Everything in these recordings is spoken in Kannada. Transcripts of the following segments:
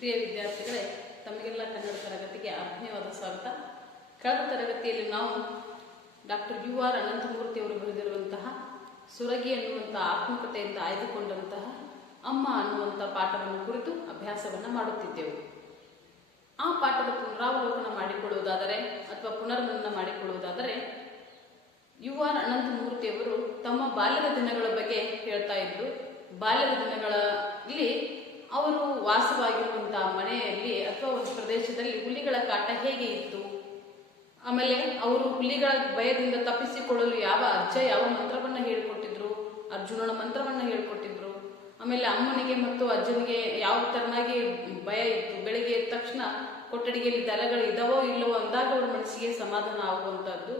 ಪ್ರಿಯ ವಿದ್ಯಾರ್ಥಿಗಳೇ, ತಮಗೆಲ್ಲ ಕನ್ನಡ ತರಗತಿಗೆ ಆತ್ಮೀಯವಾದ ಸ್ವಾಗತ. ಕಳೆದ ತರಗತಿಯಲ್ಲಿ ನಾವು ಡಾಕ್ಟರ್ UR ಅನಂತಮೂರ್ತಿ ಅವರು ಬರೆದಿರುವಂತಹ ಸುರಗಿ ಅನ್ನುವಂಥ ಆತ್ಮಕಥೆಯಿಂದ ಆಯ್ದುಕೊಂಡಂತಹ ಅಮ್ಮ ಅನ್ನುವಂಥ ಪಾಠವನ್ನು ಕುರಿತು ಅಭ್ಯಾಸವನ್ನು ಮಾಡುತ್ತಿದ್ದೆವು. ಆ ಪಾಠದ ಪುನರಾವಲೋಕನ ಮಾಡಿಕೊಳ್ಳುವುದಾದರೆ ಅಥವಾ ಪುನರ್ಮನನ ಮಾಡಿಕೊಳ್ಳುವುದಾದರೆ UR ಅನಂತಮೂರ್ತಿಯವರು ತಮ್ಮ ಬಾಲ್ಯದ ದಿನಗಳ ಬಗ್ಗೆ ಹೇಳ್ತಾ ಇದ್ರು. ಬಾಲ್ಯದ ದಿನಗಳಲ್ಲಿ ಅವರು ವಾಸವಾಗಿರುವಂತಹ ಮನೆಯಲ್ಲಿ ಅಥವಾ ಒಂದು ಪ್ರದೇಶದಲ್ಲಿ ಹುಲಿಗಳ ಕಾಟ ಹೇಗೆ ಇತ್ತು, ಆಮೇಲೆ ಅವರು ಹುಲಿಗಳ ಭಯದಿಂದ ತಪ್ಪಿಸಿಕೊಳ್ಳಲು ಯಾವ ಅಜ್ಜ ಯಾವ ಮಂತ್ರವನ್ನ ಹೇಳಿಕೊಟ್ಟಿದ್ರು, ಅರ್ಜುನನ ಮಂತ್ರವನ್ನ ಹೇಳಿಕೊಟ್ಟಿದ್ರು. ಆಮೇಲೆ ಅಮ್ಮನಿಗೆ ಮತ್ತು ಅಜ್ಜನಿಗೆ ಯಾವ ತರನಾಗಿ ಭಯ ಇತ್ತು, ಬೆಳಿಗ್ಗೆ ಎದ್ದ ತಕ್ಷಣ ಕೊಠಡಿಗೆಯಲ್ಲಿ ದಲಗಳು ಇದಾವೋ ಇಲ್ಲವೋ ಅಂದಾಗ ಅವ್ರ ಮನಸ್ಸಿಗೆ ಸಮಾಧಾನ ಆಗುವಂತಹದ್ದು,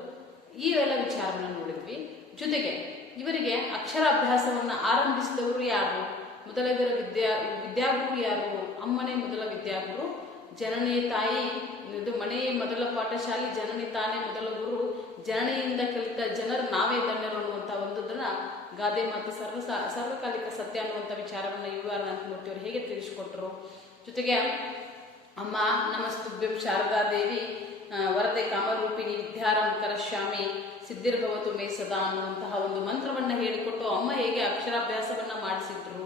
ಈ ಎಲ್ಲ ವಿಚಾರವನ್ನ ನೋಡಿದ್ವಿ. ಜೊತೆಗೆ ಇವರಿಗೆ ಅಕ್ಷರಾಭ್ಯಾಸವನ್ನ ಆರಂಭಿಸಿದವರು ಯಾರು, ಮೊದಲವರ ವಿದ್ಯಾಗುರು ಯಾರು, ಅಮ್ಮನೇ ಮೊದಲ ವಿದ್ಯಾಗುರು, ಜನನಿ ತಾಯಿ ಇದು ಮನೆಯೇ ಮೊದಲ ಪಾಠಶಾಲೆ, ಜನನಿ ತಾನೇ ಮೊದಲ ಗುರು, ಜನನಿಯಿಂದ ಕಲಿತ ಜನರು ನಾವೇ ಧನ್ಯರು ಅನ್ನುವಂಥ ಒಂದನ್ನ ಗಾದೆ ಮಾತು ಸರ್ವಕಾಲಿಕ ಸತ್ಯ ಅನ್ನುವಂಥ ವಿಚಾರವನ್ನ UR ಅನಂತಮೂರ್ತಿ ಅವರು ಹೇಗೆ ತಿಳಿಸಿಕೊಟ್ರು. ಜೊತೆಗೆ ಅಮ್ಮ ನಮಸ್ತುಭ್ಯಂ ಶಾರದಾದೇವಿ ವರದೆ ಕಾಮರೂಪಿಣಿ ವಿದ್ಯಾರಂಕರಶ್ಯಾಮಿ ಸಿದ್ಧಿರ್ಭವತು ಮೇ ಸದಾ ಅನ್ನುವಂತಹ ಒಂದು ಮಂತ್ರವನ್ನ ಹೇಳಿಕೊಟ್ಟು ಅಮ್ಮ ಹೇಗೆ ಅಕ್ಷರಾಭ್ಯಾಸವನ್ನ ಮಾಡಿಸಿದ್ರು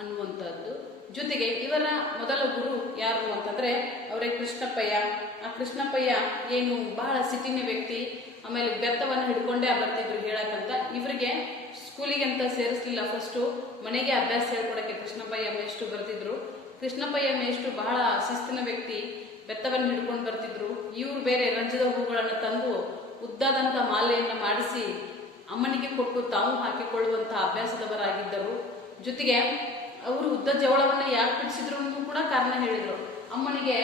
ಅನ್ನುವಂಥದ್ದು. ಜೊತೆಗೆ ಇವರ ಮೊದಲ ಗುರು ಯಾರು ಅಂತಂದ್ರೆ ಅವರೇ ಕೃಷ್ಣಪ್ಪಯ್ಯ. ಆ ಕೃಷ್ಣಪ್ಪಯ್ಯ ಏನು ಬಹಳ ಸಿಟಿನ ವ್ಯಕ್ತಿ, ಆಮೇಲೆ ಬೆತ್ತವನ್ನು ಹಿಡ್ಕೊಂಡೇ ಬರ್ತಿದ್ರು ಹೇಳಕ್ಕಂತ. ಇವರಿಗೆ ಸ್ಕೂಲಿಗೆ ಅಂತ ಸೇರಿಸ್ಲಿಲ್ಲ, ಫಸ್ಟು ಮನೆಗೆ ಅಭ್ಯಾಸ ಹೇಳ್ಕೊಡಕ್ಕೆ ಕೃಷ್ಣಪ್ಪಯ್ಯ ಮೇಷ್ಟು ಬರ್ತಿದ್ರು. ಕೃಷ್ಣಪ್ಪಯ್ಯ ಮೇಷ್ಟು ಬಹಳ ಶಿಸ್ತಿನ ವ್ಯಕ್ತಿ, ಬೆತ್ತವನ್ನು ಹಿಡ್ಕೊಂಡು ಬರ್ತಿದ್ರು. ಇವ್ರು ಬೇರೆ ರಂಜದ ಹೂಗಳನ್ನು ತಂದು ಉದ್ದಾದಂಥ ಮಾಲೆಯನ್ನು ಮಾಡಿಸಿ ಅಮ್ಮನಿಗೆ ಕೊಟ್ಟು ತಾವು ಹಾಕಿಕೊಳ್ಳುವಂತಹ ಅಭ್ಯಾಸದವರಾಗಿದ್ದರು. ಜೊತೆಗೆ ಅವರು ಉದ್ದ ಜವಳವನ್ನ ಯಾಕೆ ಬಿಡಿಸಿದ್ರು ಅನ್ನೋದು ಕೂಡ ಕಾರಣ ಹೇಳಿದ್ರು. ಅಮ್ಮನಿಗೆ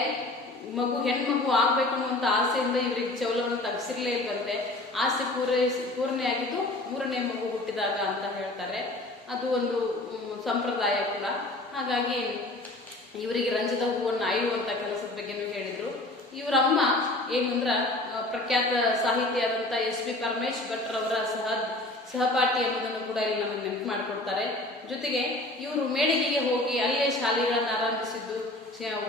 ಹೆಣ್ಮಗು ಆಗ್ಬೇಕು ಅನ್ನುವಂಥ ಆಸೆಯಿಂದ ಇವರಿಗೆ ಜವಳವನ್ನು ತಗ್ಸಿರ್ಲೇ ಇಲ್ವಂತೆ. ಆಸೆ ಪೂರ್ಣೆ ಆಗಿದ್ದು 3ನೇ ಮಗು ಹುಟ್ಟಿದಾಗ ಅಂತ ಹೇಳ್ತಾರೆ. ಅದು ಒಂದು ಸಂಪ್ರದಾಯ ಕೂಡ. ಹಾಗಾಗಿ ಇವರಿಗೆ ರಂಜದ ಹೂವನ್ನು ಆಯುವಂತ ಕೆಲಸದ ಬಗ್ಗೆನೂ ಹೇಳಿದ್ರು. ಇವರ ಅಮ್ಮ ಏನು ಅಂದ್ರ ಪ್ರಖ್ಯಾತ ಸಾಹಿತಿಯಾದಂಥ SP ಪರಮೇಶ್ ಭಟ್ರವರ ಸಹಪಾಠಿ ಅನ್ನೋದನ್ನು ಕೂಡ ಇಲ್ಲಿ ನಮಗೆ ನೆನಪು ಮಾಡಿಕೊಡ್ತಾರೆ. ಜೊತೆಗೆ ಇವರು ಮೇಳಿಗೆಗೆ ಹೋಗಿ ಅಲ್ಲೇ ಶಾಲೆಗಳನ್ನು ಆರಂಭಿಸಿದ್ದು,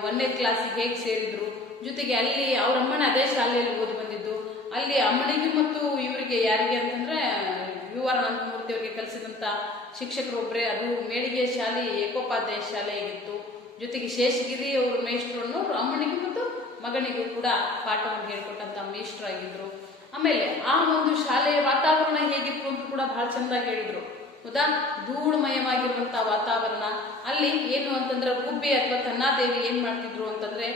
1ನೇ ಕ್ಲಾಸಿಗೆ ಹೇಗೆ ಸೇರಿದ್ರು, ಜೊತೆಗೆ ಅಲ್ಲಿ ಅವ್ರ ಅಮ್ಮನ ಅದೇ ಶಾಲೆಯಲ್ಲಿ ಓದಿ ಬಂದಿದ್ದು. ಅಲ್ಲಿ ಅಮ್ಮನಿಗೂ ಮತ್ತು ಇವರಿಗೆ ಯಾರಿಗೆ ಅಂತಂದ್ರೆ UR ಅನಂತಮೂರ್ತಿ ಅವರಿಗೆ ಕಲಿಸಿದಂತ ಶಿಕ್ಷಕರು ಒಬ್ಬರೇ, ಅದು ಮೇಳಿಗೆ ಶಾಲೆ ಏಕೋಪಾಧ್ಯಾಯ ಶಾಲೆ ಆಗಿತ್ತು. ಜೊತೆಗೆ ಶೇಷಗಿರಿ ಅವರು ಮೇಷ್ಟ್ರನ್ನು ಅಮ್ಮನಿಗೂ ಮತ್ತು ಮಗನಿಗೂ ಕೂಡ ಪಾಠವನ್ನು ಹೇಳಿಕೊಟ್ಟಂತ ಮೇಷ್ಟ್ರಾಗಿದ್ರು. ಆಮೇಲೆ ಆ ಒಂದು ಶಾಲೆಯ ವಾತಾವರಣ ಹೇಗಿತ್ತು ಅಂತ ಕೂಡ ಬಹಳ ಚಂದಾಗಿ ಹೇಳಿದ್ರು. ಹೌದಾ, ಧೂಳುಮಯವಾಗಿರುವಂತಹ ವಾತಾವರಣ. ಅಲ್ಲಿ ಏನು ಅಂತಂದ್ರೆ ಗುಬ್ಬಿ ಅಥವಾ ತನ್ನಾದೇವಿ ಏನ್ ಮಾಡ್ತಿದ್ರು ಅಂತಂದ್ರೆ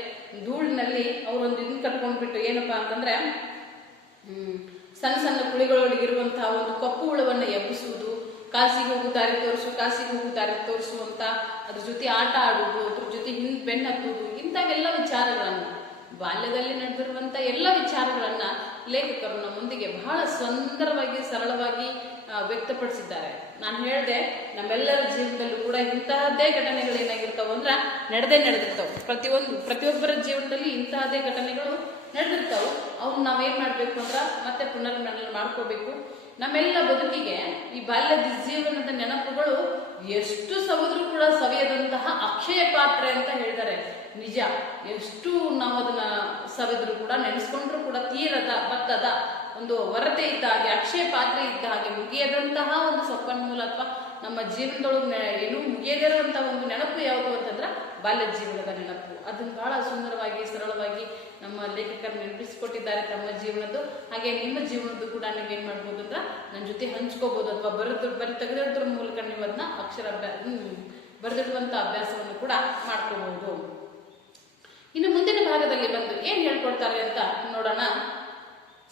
ಧೂಳಿನಲ್ಲಿ ಅವರೊಂದು ಇದನ್ನ ಕಟ್ಕೊಂಡ್ಬಿಟ್ಟು ಏನಪ್ಪಾ ಅಂತಂದ್ರೆ ಸಣ್ಣ ಸಣ್ಣ ಕುಳಿಗಳೊಳಗಿರುವಂತಹ ಒಂದು ಕಪ್ಪು ಹುಳವನ್ನ ಎಬ್ಬಿಸುವುದು, ಕಾಸಿಗೆ ಹೋಗು ದಾರಿ ತೋರಿಸು, ಕಾಸಿಗೆ ಹೋಗು ದಾರಿ ತೋರಿಸು ಅಂತ ಅದ್ರ ಜೊತೆ ಆಟ ಆಡುವುದು, ಅದ್ರ ಜೊತೆ ಬೆನ್ನು ಹತ್ತುವುದು, ಇಂಥವೆಲ್ಲ ವಿಚಾರಗಳನ್ನ ಬಾಲ್ಯದಲ್ಲಿ ನಡೆದಿರುವಂತ ಎಲ್ಲ ವಿಚಾರಗಳನ್ನ ಲೇಖಕರು ನಮ್ಮ ಮುಂದಿಗೆ ಬಹಳ ಸುಂದರವಾಗಿ ಸರಳವಾಗಿ ವ್ಯಕ್ತಪಡಿಸಿದ್ದಾರೆ. ನಾನು ಹೇಳಿದೆ, ನಮ್ಮೆಲ್ಲರ ಜೀವನದಲ್ಲೂ ಕೂಡ ಇಂತಹದ್ದೇ ಘಟನೆಗಳು ಏನಾಗಿರ್ತಾವ ಅಂದ್ರ ನಡೆದಿರ್ತಾವ. ಪ್ರತಿಯೊಬ್ಬರ ಜೀವನದಲ್ಲಿ ಇಂತಹದ್ದೇ ಘಟನೆಗಳು ನಡೆದಿರ್ತಾವ. ಅವ್ನು ನಾವೇನ್ ಮಾಡ್ಬೇಕು ಅಂದ್ರ ಮತ್ತೆ ಪುನರ್ಮನನ ಮಾಡ್ಕೋಬೇಕು. ನಮ್ಮೆಲ್ಲ ಬದುಕಿಗೆ ಈ ಬಾಲ್ಯದ ಜೀವನದ ನೆನಪುಗಳು ಎಷ್ಟು ಸವಿದ್ರೂ ಕೂಡ ಸವಿಯದಂತಹ ಅಕ್ಷಯ ಪಾತ್ರೆ ಅಂತ ಹೇಳಿದ್ದಾರೆ. ನಿಜ, ಎಷ್ಟು ನಾವು ಅದನ್ನ ಸವಿದ್ರು ಕೂಡ ನೆನೆಸ್ಕೊಂಡ್ರು ಕೂಡ ತೀರದ ಬತ್ತದ ಒಂದು ವರತೆ ಇದ್ದ ಹಾಗೆ, ಅಕ್ಷಯ ಪಾತ್ರೆ ಇದ್ದ ಹಾಗೆ, ಮುಗಿಯದಂತಹ ಒಂದು ಸಂಪನ್ಮೂಲ ಅಥವಾ ನಮ್ಮ ಜೀವನದೊಳಗೆ ಏನು ಮುಗಿಯದಿರುವಂತಹ ಒಂದು ನೆನಪು ಯಾವುದು ಅಂತಂದ್ರೆ ಬಾಲ್ಯ ಜೀವನದ ನೆನಪು. ಅದನ್ನ ಬಹಳ ಸುಂದರವಾಗಿ ಸರಳವಾಗಿ ನಮ್ಮ ಲೇಖಕರು ನೆನಪಿಸಿಕೊಟ್ಟಿದ್ದಾರೆ ತಮ್ಮ ಜೀವನದ್ದು. ಹಾಗೆ ನಿಮ್ಮ ಜೀವನದ್ದು ಕೂಡ ನೀವೇನ್ ಮಾಡ್ಬೋದು ಅಂದ್ರೆ ನನ್ನ ಜೊತೆ ಹಂಚ್ಕೋಬಹುದು, ಅಥವಾ ತೆಗೆದಿರೋದ್ರ ಮೂಲಕ ನೀವು ಅದನ್ನ ಬರೆದಿಡುವಂತ ಅಭ್ಯಾಸವನ್ನು ಕೂಡ ಮಾಡ್ಕೋಬಹುದು. ಇನ್ನು ಮುಂದಿನ ಭಾಗದಲ್ಲಿ ಬಂದು ಏನ್ ಹೇಳ್ಕೊಡ್ತಾರೆ ಅಂತ ನೋಡೋಣ.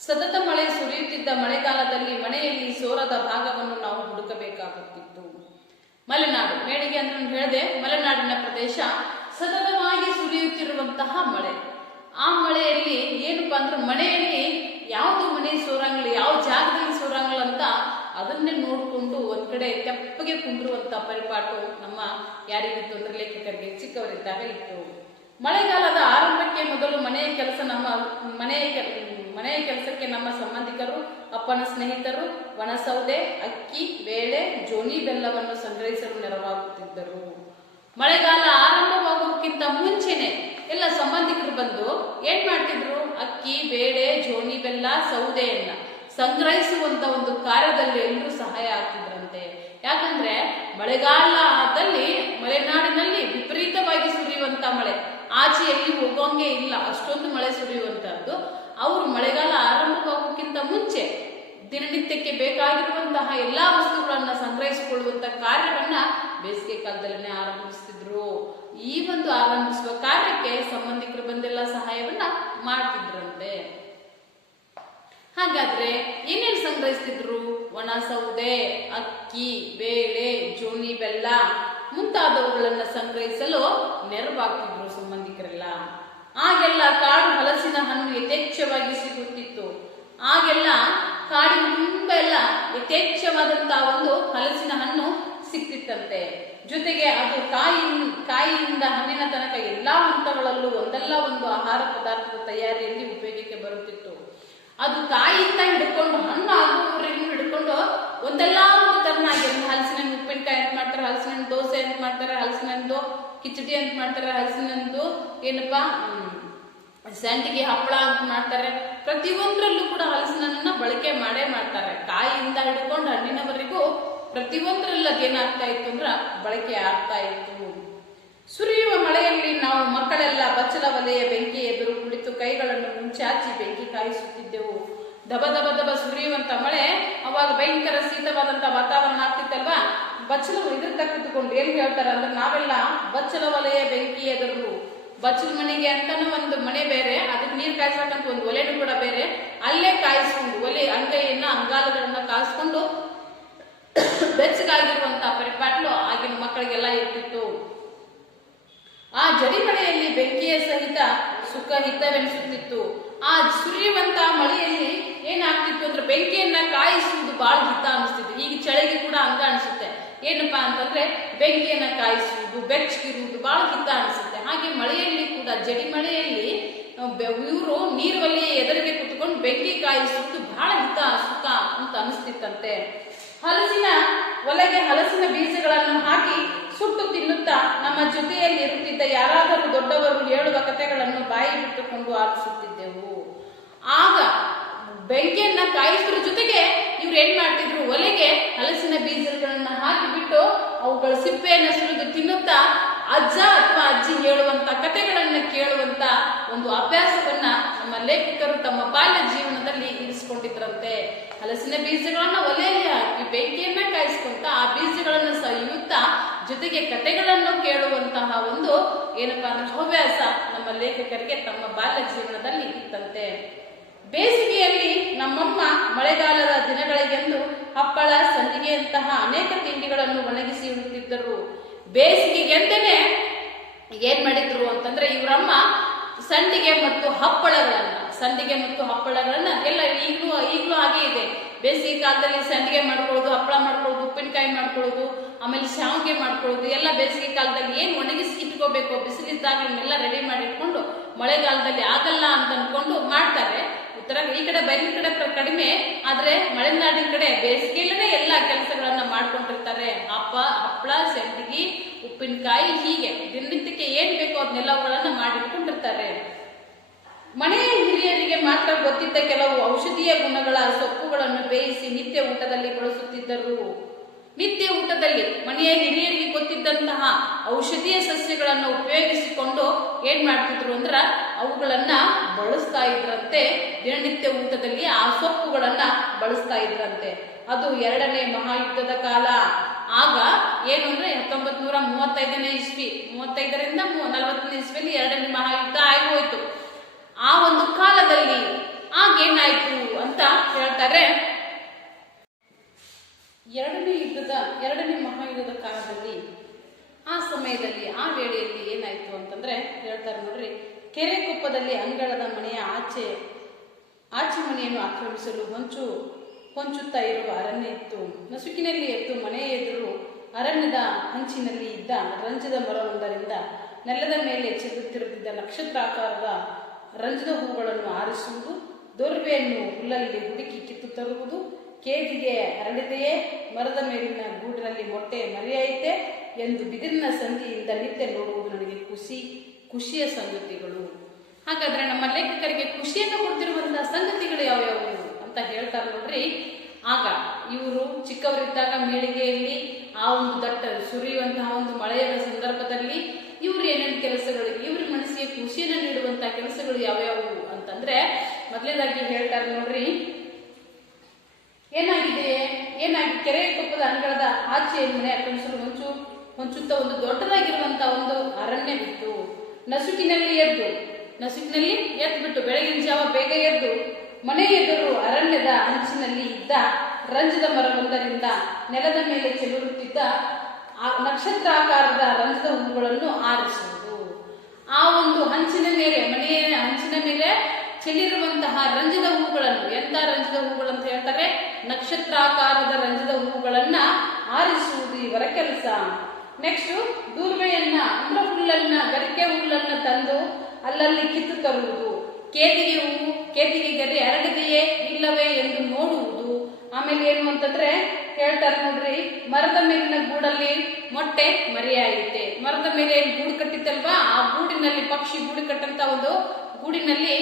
ಸತತ ಮಳೆ ಸುರಿಯುತ್ತಿದ್ದ ಮಳೆಗಾಲದಲ್ಲಿ ಮನೆಯಲ್ಲಿ ಸೋರದ ಭಾಗವನ್ನು ನಾವು ಹುಡುಕಬೇಕಾಗುತ್ತಿತ್ತು. ಮಲೆನಾಡು, ಮೇಳಿಗೆ ಅಂತ ಹೇಳಿದೆ, ಮಲೆನಾಡಿನ ಪ್ರದೇಶ, ಸತತವಾಗಿ ಸುರಿಯುತ್ತಿರುವಂತಹ ಮಳೆ. ಆ ಮಳೆಯಲ್ಲಿ ಏನಪ್ಪಾ ಅಂದ್ರೆ ಮನೆಯಲ್ಲಿ ಯಾವುದು ಮನೆ ಸೋರಂಗಿಲ್ಲ, ಯಾವ ಜಾಗದಲ್ಲಿ ಸೋರಂಗಿಲ್ಲ ಅಂತ ಅದನ್ನೇ ನೋಡ್ಕೊಂಡು ಒಂದ್ ಕಡೆ ತೆಪ್ಪಗೆ ಕುಂದಿರುವಂತ ಪರಿಪಾಠು ನಮ್ಮ ಯಾರಿಗಿತ್ತು ಅಂದ್ರೆ ಲೇಖಕರಿಗೆ ಚಿಕ್ಕವರಿದ್ದಾಗ ಇತ್ತು. ಮಳೆಗಾಲದ ಆರಂಭಕ್ಕೆ ಮೊದಲು ಮನೆಯ ಕೆಲಸಕ್ಕೆ ನಮ್ಮ ಸಂಬಂಧಿಕರು, ಅಪ್ಪನ ಸ್ನೇಹಿತರು ಒಣಸೌದೆ, ಅಕ್ಕಿ, ಬೇಳೆ, ಜೋನಿ ಬೆಲ್ಲವನ್ನು ಸಂಗ್ರಹಿಸಲು ನೆರವಾಗುತ್ತಿದ್ದರು. ಮಳೆಗಾಲ ಆರಂಭವಾಗುವುದಕ್ಕಿಂತ ಮುಂಚೆ ಎಲ್ಲ ಸಂಬಂಧಿಕರು ಬಂದು ಏನ್ ಮಾಡ್ತಿದ್ರು, ಅಕ್ಕಿ, ಬೇಳೆ, ಜೋನಿ ಬೆಲ್ಲ, ಸೌದೆಯನ್ನ ಸಂಗ್ರಹಿಸುವಂತ ಒಂದು ಕಾರ್ಯದಲ್ಲಿ ಎಲ್ಲರೂ ಸಹಾಯ ಆಗ್ತಿದ್ರಂತೆ. ಯಾಕಂದ್ರೆ ಮಳೆಗಾಲದಲ್ಲಿ ಮಲೆನಾಡಿನಲ್ಲಿ ವಿಪರೀತವಾಗಿ ಸುರಿಯುವಂತ ಮಳೆ, ಆಚೆ ಎಲ್ಲಿ ಹೋಗೋಂಗೆ ಇಲ್ಲ, ಅಷ್ಟೊಂದು ಮಳೆ ಸುರಿಯುವಂತಹದ್ದು. ಅವರು ಮಳೆಗಾಲ ಆರಂಭವಾಗೋಕ್ಕಿಂತ ಮುಂಚೆ ದಿನನಿತ್ಯಕ್ಕೆ ಬೇಕಾಗಿರುವಂತಹ ಎಲ್ಲಾ ವಸ್ತುಗಳನ್ನ ಸಂಗ್ರಹಿಸಿಕೊಳ್ಳುವಂತ ಕಾರ್ಯವನ್ನ ಬೇಸಿಗೆ ಕಾಲದಲ್ಲೇ ಆರಂಭಿಸ್ತಿದ್ರು. ಈ ಒಂದು ಆರಂಭಿಸುವ ಕಾರ್ಯಕ್ಕೆ ಸಂಬಂಧಿಕರು ಬಂದೆಲ್ಲ ಸಹಾಯವನ್ನ ಮಾಡ್ತಿದ್ರಂತೆ. ಹಾಗಾದ್ರೆ ಏನೇನು ಸಂಗ್ರಹಿಸ್ತಿದ್ರು? ಒಣ ಸೌದೆ, ಅಕ್ಕಿ, ಬೇಳೆ, ಜೋನಿ ಬೆಲ್ಲ ಮುಂತಾದವುಗಳನ್ನ ಸಂಗ್ರಹಿಸಲು ನೆರವಾಗ್ತಿದ್ರು ಸಂಬಂಧಿಕರೆಲ್ಲ. ಆಗೆಲ್ಲ ಕಾಡು ಹಲಸಿನ ಹಣ್ಣು ಯಥೇಚ್ಛವಾಗಿ ಸಿಗುತ್ತಿತ್ತು. ಆಗೆಲ್ಲ ಕಾಡಿನ ತುಂಬ ಎಲ್ಲ ಯಥೇಚ್ಛವಾದಂತಹ ಒಂದು ಹಲಸಿನ ಹಣ್ಣು ಸಿಕ್ತಿತ್ತಂತೆ. ಜೊತೆಗೆ ಅದು ಕಾಯಿಯಿಂದ ಹಣ್ಣಿನ ತನಕ ಎಲ್ಲಾ ಹಂತಗಳಲ್ಲೂ ಒಂದಲ್ಲ ಒಂದು ಆಹಾರ ಪದಾರ್ಥದ ತಯಾರಿಯಲ್ಲಿ ಉಪಯೋಗಕ್ಕೆ ಬರುತ್ತಿತ್ತು. ಅದು ಕಾಯಿಯಿಂದ ಹಿಡ್ಕೊಂಡು ಹಣ್ಣು ಆಗುವವರೆಗೂ ಹಿಡ್ಕೊಂಡು ಒಂದಲ್ಲ ಒಂದು ತರನಾಗಿ ಹಲಸಿನ ಹಣ್ಣು ಉಪ್ಪಿನಕಾಯಿ ಅಂತ ಮಾಡ್ತಾರೆ, ಹಲಸಿನ ಹಣ್ಣು ದೋಸೆ ಅಂತ ಮಾಡ್ತಾರೆ, ಹಲಸಿನ ಹಣ್ಣು ಕಿಚಡಿ ಅಂತ ಮಾಡ್ತಾರೆ, ಹಲಸಿನ ಹಣ್ಣು ಏನಪ್ಪಾ ಸಂಡಿಗೆ ಹಪ್ಪಳ ಅಂತ ಮಾಡ್ತಾರೆ. ಪ್ರತಿಯೊಂದರಲ್ಲೂ ಕೂಡ ಹಲಸಿನ ಹಣ್ಣನ್ನ ಬಳಕೆ ಮಾಡೇ ಮಾಡ್ತಾರೆ. ಕಾಯಿಯಿಂದ ಹಿಡ್ಕೊಂಡು ಹಣ್ಣಿನವರೆಗೂ ಪ್ರತಿಯೊಂದರಲ್ಲಿ ಅದೇನಾಗ್ತಾ ಇತ್ತು ಅಂದ್ರ ಬಳಕೆ ಆಗ್ತಾ ಇತ್ತು. ಸುರಿಯುವ ಮಳೆಯಲ್ಲಿ ನಾವು ಮಕ್ಕಳೆಲ್ಲ ಬಚ್ಚಲ ಒಲೆಯ ಬೆಂಕಿ ಎದುರು ಕುಳಿತು ಕೈಗಳನ್ನು ಮುಂಚಾಚಿ ಬೆಂಕಿ ಕಾಯಿಸುತ್ತಿದ್ದೆವು. ದಬ ದಬ ದಬ ಸುರಿಯುವಂತ ಮಳೆ, ಅವಾಗ ಭಯಂಕರ ಶೀತವಾದಂತ ವಾತಾವರಣ ಆಗ್ತಿತ್ತಲ್ವಾ. ಬಚ್ಚಲ ಇದ್ರ ಕುತ್ಕೊಂಡು ಏನ್ ಹೇಳ್ತಾರ ಅಂದ್ರೆ, ನಾವೆಲ್ಲ ಬಚ್ಚಲ ಒಲೆಯ ಬೆಂಕಿ ಎದುರು, ಬಚ್ಚಲ ಮನೆಗೆ ಅಂತಾನು ಒಂದು ಮನೆ ಬೇರೆ, ಅದಕ್ಕೆ ನೀರು ಕಾಯಿಸಬೇಕಂತ ಒಂದು ಒಲೆನೂ ಕೂಡ ಬೇರೆ, ಅಲ್ಲೇ ಕಾಯಿಸ್ಕೊಂಡು ಒಲೆ ಅಂಗೈಯನ್ನ ಅಂಗಾಲುಗಳನ್ನ ಕಾಯಿಸ್ಕೊಂಡು ಬೆಚ್ಚಗಾಗಿರುವಂತ ಪರಿಪಾಟ್ಲು ಆಗಿನ ಮಕ್ಕಳಿಗೆಲ್ಲ ಇರ್ತಿತ್ತು. ಆ ಜಡಿಮಳೆಯಲ್ಲಿ ಬೆಂಕಿಯ ಸಹಿತ ಸುಖ ಹಿತವೆನಿಸುತ್ತಿತ್ತು. ಆ ಸುರಿಯುವಂತ ಮಳೆಯಲ್ಲಿ ಏನಾಗ್ತಿತ್ತು ಅಂದ್ರೆ ಬೆಂಕಿಯನ್ನ ಕಾಯಿಸುವುದು ಬಹಳ ಹಿತ ಅನಿಸ್ತಿತ್ತು. ಈಗ ಚಳಿಗೆ ಕೂಡ ಹಂಗ ಅನಿಸುತ್ತೆ. ಏನಪ್ಪಾ ಅಂತಂದ್ರೆ ಬೆಂಕಿಯನ್ನ ಕಾಯಿಸುವುದು, ಬೆಚ್ಚಗಿರುವುದು ಬಹಳ ಹಿತ ಅನಿಸುತ್ತೆ. ಹಾಗೆ ಮಳೆಯಲ್ಲಿ ಕೂಡ ಜಡಿ ಮಳೆಯಲ್ಲಿ ಇವರು ನೀರುವಲ್ಲಿ ಎದುರಿಗೆ ಕುತ್ಕೊಂಡು ಬೆಂಕಿ ಕಾಯಿಸುವುದು ಬಹಳ ಹಿತ ಸುಖ ಅಂತ ಅನಿಸ್ತಿತ್ತಂತೆ. ಹಲಸಿನ ಒಲೆಗೆ ಹಲಸಿನ ಬೀಜಗಳನ್ನು ಹಾಕಿ ಸುಟ್ಟು ತಿನ್ನುತ್ತಾ ನಮ್ಮ ಜೊತೆಯಲ್ಲಿ ಇರುತ್ತಿದ್ದ ಯಾರಾದರೂ ದೊಡ್ಡವರು ಹೇಳುವ ಕಥೆಗಳನ್ನು ಬಾಯಿ ಬಿಟ್ಟುಕೊಂಡು ಆಲಿಸುತ್ತಿದ್ದೆವು. ಆಗ ಬೆಂಕಿಯನ್ನ ಕಾಯಿಸುವ ಜೊತೆಗೆ ಇವ್ರು ಏನ್ ಮಾಡ್ತಿದ್ರು, ಒಲೆಗೆ ಹಲಸಿನ ಬೀಜಗಳನ್ನ ಹಾಕಿಬಿಟ್ಟು ಅವುಗಳ ಸಿಪ್ಪೆಯನ್ನು ಸುರಿದು ತಿನ್ನುತ್ತಾ ಅಜ್ಜ ಅಥವಾ ಅಜ್ಜಿ ಹೇಳುವಂತ ಕಥೆಗಳನ್ನ ಕೇಳುವಂತ ಒಂದು ಅಭ್ಯಾಸವನ್ನ ನಮ್ಮ ಲೇಖಕರು ತಮ್ಮ ಬಾಲ್ಯ ಜೀವನದಲ್ಲಿ ಇರಿಸಿಕೊಂಡಿದ್ರಂತೆ. ಹಲಸಿನ ಬೀಜಗಳನ್ನ ಒಲೆಯಲ್ಲಿ ಹಾಕಿ ಬೆಂಕಿಯನ್ನ ಕಾಯಿಸ್ಕೊಂತ ಆ ಬೀಜಗಳನ್ನ ಸವಿಯುತ್ತಾ ಜೊತೆಗೆ ಕಥೆಗಳನ್ನು ಕೇಳುವಂತಹ ಒಂದು ಏನಪ್ಪಾ ಅಂದ್ರೆ ಹವ್ಯಾಸ ನಮ್ಮ ಲೇಖಕರಿಗೆ ತಮ್ಮ ಬಾಲ್ಯ ಜೀವನದಲ್ಲಿ ಇತ್ತಂತೆ. ಬೇಸಿಗೆಯಲ್ಲಿ ನಮ್ಮಮ್ಮ ಮಳೆಗಾಲದ ದಿನಗಳಿಗೆಂದು ಹಪ್ಪಳ, ಸಂಡಿಗೆಯಂತಹ ಅನೇಕ ತಿಂಡಿಗಳನ್ನು ಒಣಗಿಸಿ ಇಡುತ್ತಿದ್ದರು. ಬೇಸಿಗೆಗೆಂದೇನೆ ಏನ್ ಮಾಡಿದ್ರು ಅಂತಂದ್ರೆ ಇವರಮ್ಮ ಸಂಡಿಗೆ ಮತ್ತು ಹಪ್ಪಳಗಳನ್ನ ಎಲ್ಲ ಈಗಲೂ ಹಾಗೆ ಇದೆ. ಬೇಸಿಗೆ ಕಾಲದಲ್ಲಿ ಸಂಡಿಗೆ ಮಾಡ್ಕೊಳ್ಳೋದು, ಹಪ್ಪಳ ಮಾಡ್ಕೊಳ್ಳೋದು, ಉಪ್ಪಿನಕಾಯಿ ಮಾಡ್ಕೊಳ್ಳೋದು, ಆಮೇಲೆ ಶಾವಿಗೆ ಮಾಡ್ಕೊಳ್ಳೋದು ಎಲ್ಲ ಬೇಸಿಗೆ ಕಾಲದಲ್ಲಿ ಏನ್ ಒಣಗಿಸಿ ಇಟ್ಕೋಬೇಕು, ಬಿಸಿಲಿದ್ದಾಗ ಇವನ್ನೆಲ್ಲ ರೆಡಿ ಮಾಡಿ ಇಟ್ಕೊಂಡು ಮಳೆಗಾಲದಲ್ಲಿ ಆಗಲ್ಲ ಅಂತ ಅನ್ಕೊಂಡು ಮಾಡ್ತಾರೆ. ಈ ಕಡೆ ಬಯಲಿನ ಕಡೆ ಕಡಿಮೆ, ಆದ್ರೆ ಮಲೆನಾಡಿನ ಕಡೆ ಬೇಸಿಗೆಯಲ್ಲೇ ಎಲ್ಲಾ ಕೆಲಸಗಳನ್ನ ಮಾಡ್ಕೊಂಡಿರ್ತಾರೆ. ಹಪ್ಪಳ, ಸಂಡಿಗೆ, ಉಪ್ಪಿನಕಾಯಿ, ಹೀಗೆ ದಿನನಿತ್ಯಕ್ಕೆ ಏನ್ ಬೇಕೋ ಅದನ್ನೆಲ್ಲವುಗಳನ್ನ ಮಾಡಿಟ್ಕೊಂಡಿರ್ತಾರೆ. ಮನೆಯ ಹಿರಿಯರಿಗೆ ಮಾತ್ರ ಗೊತ್ತಿದ್ದ ಕೆಲವು ಔಷಧೀಯ ಗುಣಗಳ ಸೊಪ್ಪುಗಳನ್ನು ಬೇಯಿಸಿ ನಿತ್ಯ ಊಟದಲ್ಲಿ ಬಳಸುತ್ತಿದ್ದರು. ನಿತ್ಯ ಊಟದಲ್ಲಿ ಮನೆಯ ಹಿರಿಯರಿಗೆ ಗೊತ್ತಿದ್ದಂತಹ ಔಷಧೀಯ ಸಸ್ಯಗಳನ್ನು ಉಪಯೋಗಿಸಿಕೊಂಡು ಏನ್ ಮಾಡ್ತಿದ್ರು ಅಂದ್ರ ಅವುಗಳನ್ನ ಬಳಸ್ತಾ ಇದ್ರಂತೆ. ದಿನನಿತ್ಯ ಊಟದಲ್ಲಿ ಆ ಸೊಪ್ಪುಗಳನ್ನ ಬಳಸ್ತಾ ಇದ್ರಂತೆ. ಅದು 2ನೇ ಮಹಾಯುದ್ಧದ ಕಾಲ. ಆಗ ಏನು ಅಂದ್ರೆ 1935ನೇ ಇಸ್ವಿ, 35ರಿಂದ 40ನೇ ಇಸ್ವಿಯಲ್ಲಿ 2ನೇ ಮಹಾಯುದ್ಧ ಆಗೋಯ್ತು. ಆ ಒಂದು ಕಾಲದಲ್ಲಿ ಆಗೇನಾಯ್ತು ಅಂತ ಹೇಳ್ತಾರೆ. 2ನೇ ಮಹಾಯುದ್ಧದ ಕಾಲದಲ್ಲಿ ಆ ಸಮಯದಲ್ಲಿ ಆ ವೇಳೆಯಲ್ಲಿ ಏನಾಯ್ತು ಅಂತಂದ್ರೆ ಹೇಳ್ತಾರೆ ನೋಡ್ರಿ, ಕೆರೆಕೊಪ್ಪದಲ್ಲಿ ಅಂಗಳದ ಮನೆಯ ಆಚೆ ಮನೆಯನ್ನು ಆಕ್ರಮಿಸಲು ಹೊಂಚುತ್ತಾ ಇರುವ ಅರಣ್ಯ ಇತ್ತು. ನಸುಕಿನಲ್ಲಿ ಎದ್ದು ಮನೆಯ ಎದುರು ಅರಣ್ಯದ ಹಂಚಿನಲ್ಲಿ ಇದ್ದ ರಂಜದ ಮರವೊಂದರಿಂದ ನೆಲದ ಮೇಲೆ ಚೆಲ್ಲುತ್ತಿರುತ್ತಿದ್ದ ನಕ್ಷತ್ರಾಕಾರದ ರಂಜದ ಹೂಗಳನ್ನು ಆರಿಸುವುದು, ದೊರ್ವೆಯನ್ನು ಹುಲ್ಲಲ್ಲಿ ಹುಡುಕಿ ಕಿತ್ತು ತರುವುದು, ಕೇದಿಗೆ ಹರಡಿದೆಯೇ, ಮರದ ಮೇಲಿನ ಗೂಡಿನಲ್ಲಿ ಮೊಟ್ಟೆ ಮರಿಯಾಯಿತೆ ಎಂದು ಬಿದಿರಿನ ಸಂಧಿಯಿಂದ ನಿತ್ಯ ನೋಡುವುದು ನನಗೆ ಖುಷಿಯ ಸಂಗತಿಗಳು. ಹಾಗಾದ್ರೆ ನಮ್ಮ ಲೇಖಕರಿಗೆ ಖುಷಿಯನ್ನು ಕೊಡ್ತಿರುವಂತಹ ಸಂಗತಿಗಳು ಯಾವ್ಯಾವು ಅಂತ ಹೇಳ್ತಾರೆ ನೋಡ್ರಿ. ಆಗ ಇವರು ಚಿಕ್ಕವರಿದ್ದಾಗ ಮೀಳಿಗೆಯಲ್ಲಿ ಆ ಒಂದು ದಟ್ಟ ಸುರಿಯುವಂತಹ ಒಂದು ಮಳೆಯ ಸಂದರ್ಭದಲ್ಲಿ ಇವ್ರು ಏನೇನು ಕೆಲಸಗಳಿಗೆ ಇವ್ರ ಮನಸ್ಸಿಗೆ ಖುಷಿಯನ್ನು ನೀಡುವಂತಹ ಕೆಲಸಗಳು ಯಾವ್ಯಾವು ಅಂತಂದ್ರೆ ಮೊದಲೇದಾಗಿ ಹೇಳ್ತಾರೆ ನೋಡ್ರಿ. ಏನಾಗಿ ಕೆರೆ ಕೊಪ್ಪದ ಅಂಗಳದ ಆಚೆ ಮನೆ ಅಕ್ಕಂಸರು ಹೊಂಚುತ್ತ ಒಂದು ದೊಡ್ಡದಾಗಿರುವಂತಹ ಒಂದು ಅರಣ್ಯವಿತ್ತು. ನಸುಕಿನಲ್ಲಿ ಎದ್ಬಿಟ್ಟು ಬೆಳಗಿನ ಜಾವ ಬೇಗ ಎದ್ದು ಮನೆ ಎದುರು ಅರಣ್ಯದ ಅಂಚಿನಲ್ಲಿ ಇದ್ದ ರಂಜದ ಮರವೊಂದರಿಂದ ನೆಲದ ಮೇಲೆ ಚೆಲುರುತ್ತಿದ್ದ ನಕ್ಷತ್ರಾಕಾರದ ರಂಜದ ಹೂಗಳನ್ನು ಆರಿಸುವುದು. ಆ ಒಂದು ಮನೆಯ ಹಂಚಿನ ಮೇಲೆ ಚೆಲ್ಲಿರುವಂತಹ ರಂಜದ ಹೂಗಳನ್ನು, ಎಂತ ರಂಜದ ಹೂಗಳಂತ ಹೇಳ್ತಾರೆ, ನಕ್ಷತ್ರಾಕಾರದ ರಂಜದ ಹೂಗಳನ್ನ ಆರಿಸುವುದು ಇವರ ಕೆಲಸ. ನೆಕ್ಸ್ಟ್ ದೂರ್ವೆಯನ್ನ ಅಂದ್ರೆ ಹುಲ್ಲನ್ನ, ಗರಿಕೆ ಹುಲ್ಲನ್ನ ತಂದು ಅಲ್ಲಲ್ಲಿ ಕಿತ್ತು ತರುವುದು. ಕೇದಿಗೆ ಗರಿ ಅರಳಿದೆಯೇ ಇಲ್ಲವೇ ಎಂದು ನೋಡುವುದು. ಆಮೇಲೆ ಏನು ಅಂತಂದ್ರೆ ಹೇಳ್ತಾರೆ ನೋಡ್ರಿ, ಮರದ ಮೇಲಿನ ಗೂಡಲ್ಲಿ ಮೊಟ್ಟೆ ಮರಿಯಾಯಿತೆ. ಮರದ ಮೇಲೆ ಗೂಡು ಕಟ್ಟಿತ್ತಲ್ವಾ, ಆ ಗೂಡಿನಲ್ಲಿ ಪಕ್ಷಿ ಗೂಡು ಕಟ್ಟಂತ ಒಂದು ಗೂಡಿನಲ್ಲಿ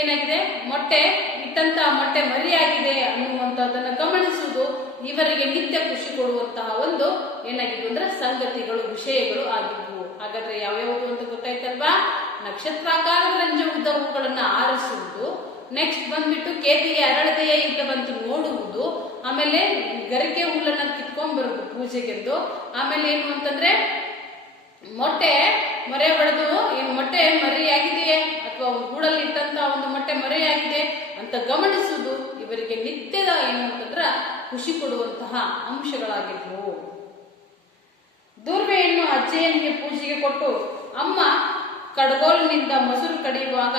ಏನಾಗಿದೆ, ಮೊಟ್ಟೆ ಮರಿಯಾಗಿದೆ ಅನ್ನುವಂಥದ್ದನ್ನು ಗಮನಿಸುವುದು ಇವರಿಗೆ ನಿತ್ಯ ಖುಷಿ ಕೊಡುವಂತಹ ಒಂದು ಏನಾಗಿದ್ದು ಅಂದ್ರೆ ಸಂಗತಿಗಳು, ವಿಷಯಗಳು ಆಗಿದ್ವು. ಹಾಗಾದ್ರೆ ಯಾವ್ಯಾವುದು ಅಂತ ಗೊತ್ತಾಯ್ತಲ್ವಾ? ನಕ್ಷತ್ರಾಕಾರದ ರಂಜ ಉದ್ದ ಹೂಗಳನ್ನ ಆರಿಸುವುದು, ನೆಕ್ಸ್ಟ್ ಬಂದ್ಬಿಟ್ಟು ಕೇದಿಗೆ ಅರಳದೆಯೇ ಇಲ್ಲವಂತ ನೋಡುವುದು, ಆಮೇಲೆ ಗರಿಕೆ ಹುಲ್ಲನ್ನ ಕಿತ್ಕೊಂಡ್ ಬರುದು ಪೂಜೆಗೆಂದು, ಆಮೇಲೆ ಏನು ಅಂತಂದ್ರೆ ಮೊಟ್ಟೆ ಮರೆ ಹೊಡೆದು ಮೊಟ್ಟೆ ಮರಿಯಾಗಿದೆಯೇ ಅಥವಾ ಗೂಡಲ್ಲಿ ಇಟ್ಟಂತ ಒಂದು ಮೊಟ್ಟೆ ಮರೆಯಾಗಿದೆ ಅಂತ ಗಮನಿಸುವುದು ಇವರಿಗೆ ನಿತ್ಯದ ಏನು ಅಂತಂದ್ರ ಖುಷಿ ಕೊಡುವಂತಹ ಅಂಶಗಳಾಗಿದ್ವು. ದೂರ್ವೆಯನ್ನು ಅಜ್ಜಯ್ಯನಿಗೆ ಪೂಜೆಗೆ ಕೊಟ್ಟು ಅಮ್ಮ ಕಡಗೋಲಿನಿಂದ ಮೊಸರು ಕಡಿಯುವಾಗ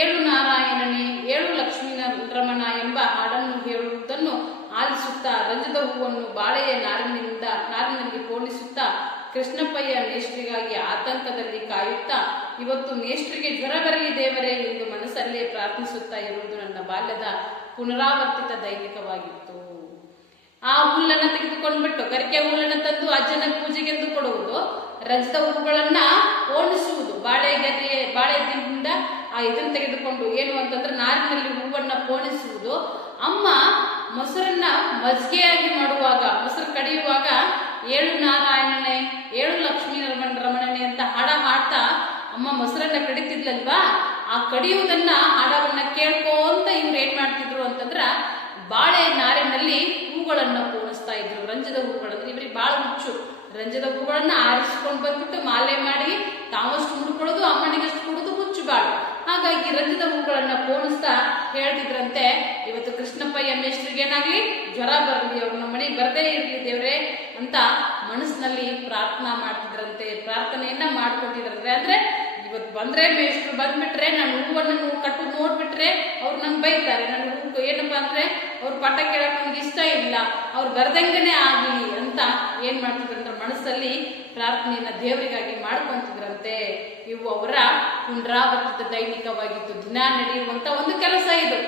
ಏಳು ನಾರಾಯಣನೇ ಏಳು ಲಕ್ಷ್ಮೀ ರಮಣ ಎಂಬ ಹಾಡನ್ನು ಹೇಳುವುದನ್ನು ಆಲಿಸುತ್ತಾ ರಂಜದ ಹೂವನ್ನು ಬಾಳೆಯ ನಾರಿನಲ್ಲಿ ಪೋಣಿಸುತ್ತಾ ಕೃಷ್ಣಪ್ಪಯ್ಯ ಮೇಷ್ಟ್ರಿಗಾಗಿ ಆತಂಕದಲ್ಲಿ ಕಾಯುತ್ತಾ ಇವತ್ತು ಮೇಷ್ಟ್ರಿಗೆ ಜ್ವರ ಬರಲಿ ದೇವರೇ ಎಂದು ಮನಸ್ಸಲ್ಲೇ ಪ್ರಾರ್ಥಿಸುತ್ತಾ ಇರುವುದು ನನ್ನ ಬಾಲ್ಯದ ಪುನರಾವರ್ತಿತ ದೈನಿಕವಾಗಿತ್ತು. ಆ ಹುಲ್ಲನ್ನ ತೆಗೆದುಕೊಂಡ್ಬಿಟ್ಟು ಗರಿಕೆ ಹುಲ್ಲನ್ನ ತಂದು ಅಜ್ಜನ ಪೂಜೆಗೆಂದು ಕೊಡುವುದು, ರಂಜದ ಹೂಗಳನ್ನ ಪೋಣಿಸುವುದು, ಬಾಳೆದಿಂದ ಇದನ್ನು ತೆಗೆದುಕೊಂಡು ಏನು ಅಂತಂದ್ರೆ ನಾರಿನಲ್ಲಿ ಹೂವನ್ನ ಪೋಣಿಸುವುದು. ಅಮ್ಮ ಮೊಸರನ್ನ ಮಜ್ಜಿಗೆಯಾಗಿ ಮಾಡುವಾಗ, ಮೊಸರು ಕಡಿಯುವಾಗ ಏಳು ನಾರಾಯಣನೇ ಏಳು ಲಕ್ಷ್ಮೀ ರಮಣನೆ ಅಂತ ಹಾಡ್ತಾ ಅಮ್ಮ ಮೊಸರನ್ನ ಕಡಿತಿದ್ಲಲ್ವಾ, ಆ ಕಡಿಯುವುದನ್ನ ಹಾಡವನ್ನ ಕೇಳ್ಕೊಂತ ಇವ್ರು ಏನ್ ಮಾಡ್ತಿದ್ರು ಅಂತಂದ್ರ ಬಾಳೆ ನಾರಿನಲ್ಲಿ ಹೂಗಳನ್ನ ಪೋಣಿಸ್ತಾ ಇದ್ರು. ರಂಜದ ಹೂಗಳಂದ್ರೆ ಇವ್ರಿಗೆ ಬಾಳ ಹುಚ್ಚು. ರಂಜದ ಹೂಗಳನ್ನ ಆರಿಸ್ಕೊಂಡು ಬಂದ್ಬಿಟ್ಟು ಮಾಲೆ ಮಾಡಿ ತಾವಷ್ಟು ಮುಡ್ಕೊಳ್ಳೋದು, ಅಮ್ಮನಿಗಷ್ಟು ಕೊಡೋದು ಹುಚ್ಚು ಬಾಳ. ಹಾಗಾಗಿ ರಂಜದ ಹೂಗಳನ್ನ ಪೋಣಿಸ್ತಾ ಹೇಳ್ತಿದ್ರಂತೆ, ಇವತ್ತು ಕೃಷ್ಣಪ್ಪಯ್ಯ ಮೇಷ್ಟ್ರಿಗೆ ಏನಾಗ್ಲಿ ಜ್ವರ ಬರಲಿ, ಅವ್ರ ನಮ್ಮ ಮನೆಗೆ ಬರದೇ ಇರ್ಲಿ ದೇವ್ರೆ ಅಂತ ಮನಸ್ಸಿನಲ್ಲಿ ಪ್ರಾರ್ಥನಾ ಮಾಡ್ತಿದ್ರಂತೆ, ಪ್ರಾರ್ಥನೆಯನ್ನ ಮಾಡ್ಕೊತಿದ್ರಂತೆ. ಅಂದ್ರೆ ಇವತ್ತು ಬಂದ್ರೆ ಮೇಷ್ಟ್ರು ಬಂದ್ಬಿಟ್ರೆ ನಾನು ಹೂವನ್ನು ಕಟ್ಟು ನೋಡ್ಬಿಟ್ರೆ ಅವ್ರು ನಂಗೆ ಬೈತಾರೆ, ನನ್ನ ಹೂ ಏನಪ್ಪಾ ಅಂದ್ರೆ ಅವ್ರ ಪಾಠ ಕೇಳಕ್ ನಮ್ಗೆ ಇಷ್ಟ ಇಲ್ಲ, ಅವ್ರು ಬರ್ದಂಗನೆ ಆಗ್ಲಿ ಅಂತ ಏನ್ ಮಾಡ್ತಿದ್ರಂತ ಮನಸ್ಸಲ್ಲಿ ಪ್ರಾರ್ಥನೆಯನ್ನ ದೇವರಿಗಾಗಿ ಮಾಡ್ಕೊಂತಿದ್ರಂತೆ. ಇವು ಅವರ ಪುನರಾವರ್ತಿತ ದೈನಿಕವಾಗಿತ್ತು, ದಿನ ನಡೆಯುವಂತ ಒಂದು ಕೆಲಸ ಇದು.